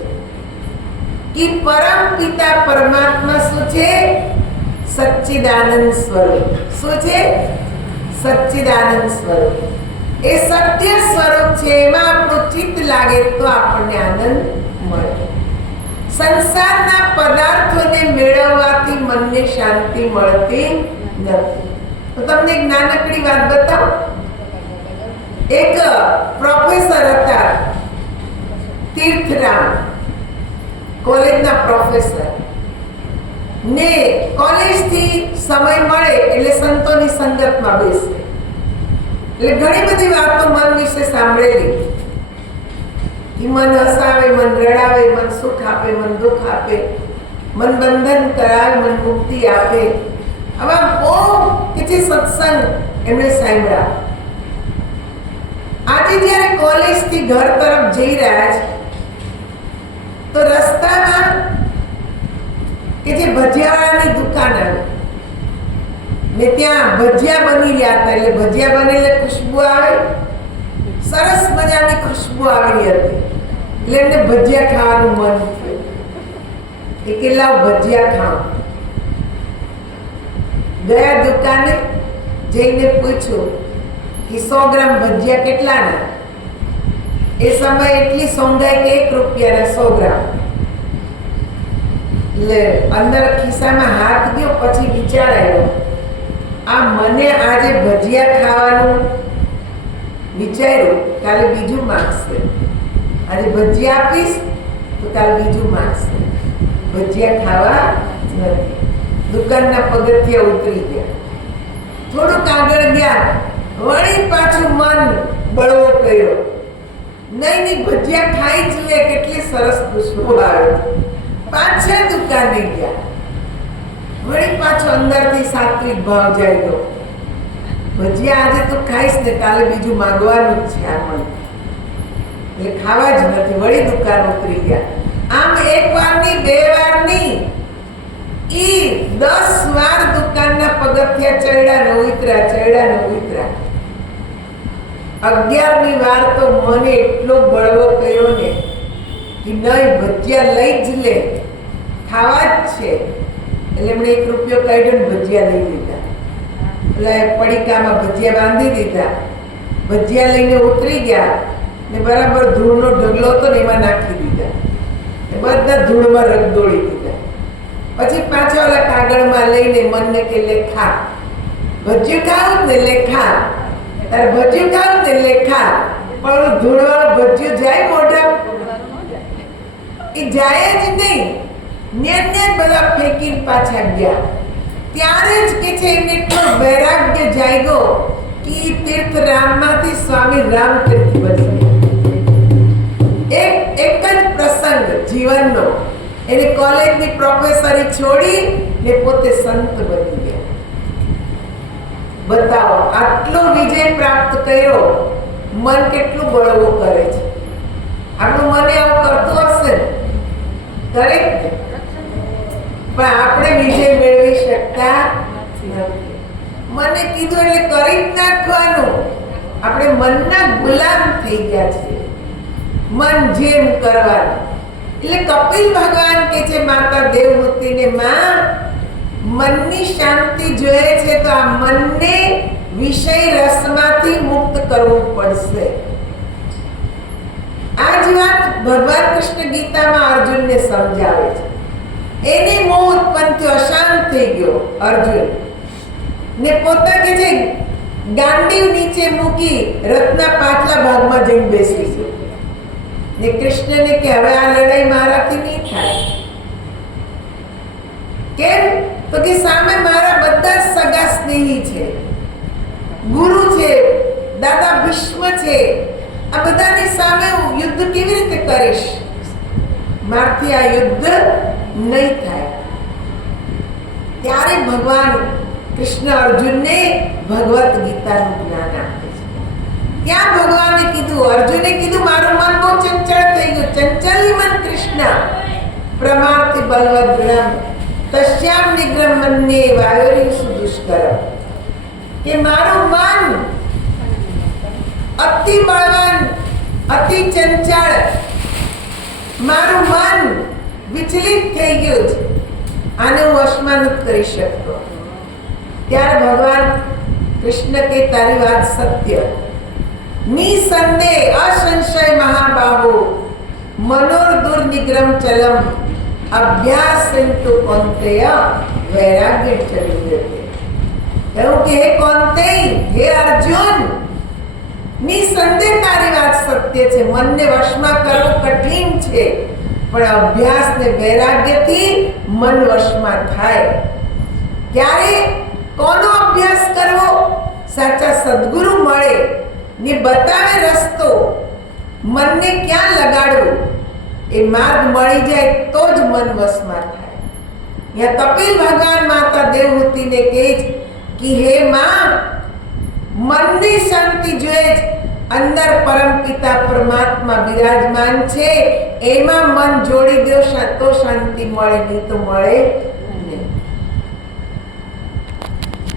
છીએ કે પરમ પિતા પરમાત્મા શું છે? સચ્ચિદાનંદ સ્વરૂપ. શું છે? સચ્ચિદાનંદ સ્વરૂપ. એ સત્ય સ્વરૂપ છે. એમાં આપણું ચિત્ત લાગે તો આપણને આનંદ મળે. સંસારના પદાર્થોને મેળવવાથી મનને શાંતિ મળતી નથી. તો તમને એક નાનકડી વાત બતાવો. એક પ્રોફેસર હતા, તીર્થરામ, કોલેજના પ્રોફેસર, ને કોલેજથી સમય મળે એટલે સંતોની સંગતમાં બેસે. એટલે ઘણી બધી વાતો મન વિશે સાંભળેલી. મન હસાવે, મન રડાવે, મન સુખ આપે, મન દુઃખ આપે, મન બંધન કરાવે, મન મુક્તિ આપે. આવા બહુ કેટલી સત્સંગ એમણે સાંભળ્યા. આજે જ્યારે કોલેજથી ઘર તરફ જઈ રહ્યા છે તો રસ્તામાં કે જે ભજીયાવાળાની દુકાન આવી ને ત્યાં ભજીયા બની રહ્યા હતા. એટલે ભજીયા બને એટલે ખુશ્બુ આવે, સરસ મજાની ખુશ્બુ આવેલી હતી. એટલે એમને ભજીયા ખાવાનું મન થયું. એ કેટલા ભજીયા ખાવ. ગયા દુકાને જઈને પૂછ્યું કે 100 ગ્રામ ભજીયા કેટલાના? એ સમય એટલી સોંધાઈ કે 1 રૂપિયાના 100 ગ્રામ. એટલે અંદર ખિસ્સામાં હાથ ગયો, પછી વિચાર આવ્યો આ મને આજે ભજીયા ખાવાનું વિચાર્યું કાલે બીજું માંગશે, આજે ભજીયા આપીશ તો કાલે બીજું માંગશે. ભજીયા ખાવા નથી. દુકાનના પગથિયા ઉતરી ગયા, થોડુંક આગળ ગયા, વળી પાછું મન બળવો કર્યો, નહીં ભજીયા ખાઈ જ લે, કેટલી સરસ ખુશ્બુ આવે. પાછા દુકાને ગયા, વળી પાછો અંદરથી સાત્વિક ભાવ જાગ્યો, ભજીયા આજે તો ખાઈશ ને કાલે બીજું માંગવાનું જ છે આ મન, એટલે ખાવા જ નથી. વળી દુકાન ઉતરી ગયા. આમ એક વાર ની, બે વાર ની, ઈ 10 વાર દુકાનના પગથિયા ચડ્યા ને ઉતર્યા, ચડ્યા ને ઉતર્યા. 11મી વાર તો મને એટલો બળવો કર્યો ને કે નહીં, ભજીયા લઈ જ લે, ખાવા જ છે. એટલે એમણે 1 રૂપિયો કાઢ્યો ને ભજીયા લઈ લીધા. એટલે પડીકામાં ભજીયા બાંધી દીધા, ભજીયા લઈને ઉતરી ગયા ને બરાબર ધૂળનો ઢગલો હતો ને એમાં નાખી દીધા, બધા ધૂળમાં રગદોળી દીધા. પછી પાછા ઓલા કાગળમાં લઈને મનને કે લેખા, ભજીયું ખાવું ને લેખા, તારે ભજીયું ખાવું ને લેખા. પણ ધૂળવાળું ભજીયું જાય મોઢા, એ જાય જ નહીં. ને બધા ફેંકીને પાછા ગયા. ત્યારે જ કે છે એમને એટલો વૈરાગ્ય જાગ્યો કે તીર્થ રામમાંથી સ્વામી રામ તીર્થ બની ગયા. એક જ પ્રસંગ જીવનનો, એને કોલેજની પ્રોફેસરી છોડી ને પોતે સંત બની ગયા. બતાવો, આટલો વિજય પ્રાપ્ત કર્યો. મન કેટલું બળવો કરે છે. આપણું મને આવું કરતું હશે કરે, પણ આપણે વિજય મેળવી શકતા નથી. મને કીધું એટલે કરી જ નાખવાનું. આપણે મનના ગુલામ થઈ ગયા છે, મન જેમ કરવાનું. એટલે કપિલ ભગવાન કે છે માતા દેવહૂતિને, માં મનની શાંતિ જોઈએ છે તો આ મનને વિષય રસમાંથી મુક્ત કરવું પડશે. આ જ વાત ભગવાન કૃષ્ણ ગીતામાં અર્જુનને સમજાવે છે. એની મોહ ઉત્પન્ન થયો, અશાંત થઈ ગયો અર્જુન ને પોતે કે છે ગાંડીવ નીચે મૂકી રથના પાછલા ભાગમાં જઈને બેસી ગયો ને કૃષ્ણને કે હવે આ લડાઈ મારાથી નહીં થાય. કેમ? તો કે સામે મારા બધા સગા સ્નેહી છે, ગુરુ છે, દાદા ભીષ્મ છે, આ બધાની સામે હું યુદ્ધ કેવી રીતે કરીશ? મારથી આ યુદ્ધ નહીં થાય. ત્યારે ભગવાન કૃષ્ણ અર્જુનને ભગવત ગીતાનું જ્ઞાન આપે છે. ત્યાં ભગવાને કીધું, અર્જુને કીધું મારું મન બહુ ચંચળ થઈ ગયું. ચંચલી મન કૃષ્ણ પ્રમાર્થી બલવદ ગુણમ તસ્યામ નિગ્રહ મન્યે વાયોરીષુ દુષ્કરમ. કે મારું મન અતિ બળવાન, અતિ ચંચળ, મારું મન વિચલિત થઈ ગયું છે, આને હું વશમાં નથી કરી શકતો. ત્યારે ભગવાન કૃષ્ણ કે તારી વાત સત્ય, નિસંદેહ અસંશય મહાબાહો મનોર દુર્નિગ્રમ ચલમ અભ્યાસંતુ કૌંતેય વૈરાગ્ય ચલિયતે. એવું કે હે કૌંતેય, હે અર્જુન, નિસંદેહ તારી વાત સત્ય છે, મનને વશમાં કરવું કઠિન છે, પણ અભ્યાસ ને વૈરાગ્યથી મન વશમાં થાય. ત્યારે કોનો અભ્યાસ કરવો? સાચા સદગુરુ મળે ને બતાવે રસ્તો, મનને ક્યાં લગાડવું, એ માર્ગ મળી જાય તો જ મન વશમાં થાય. અહીંયા કપિલ ભગવાન માતા દેવહૂતિને કહે છે કે હે માં, મનની શાંતિ જોઈએ જ, અંદર પરમપિતા પરમાત્મા બિરાજમાન છે, એમાં મન જોડી દો તો શાંતિ મળે, નહીં તો મળે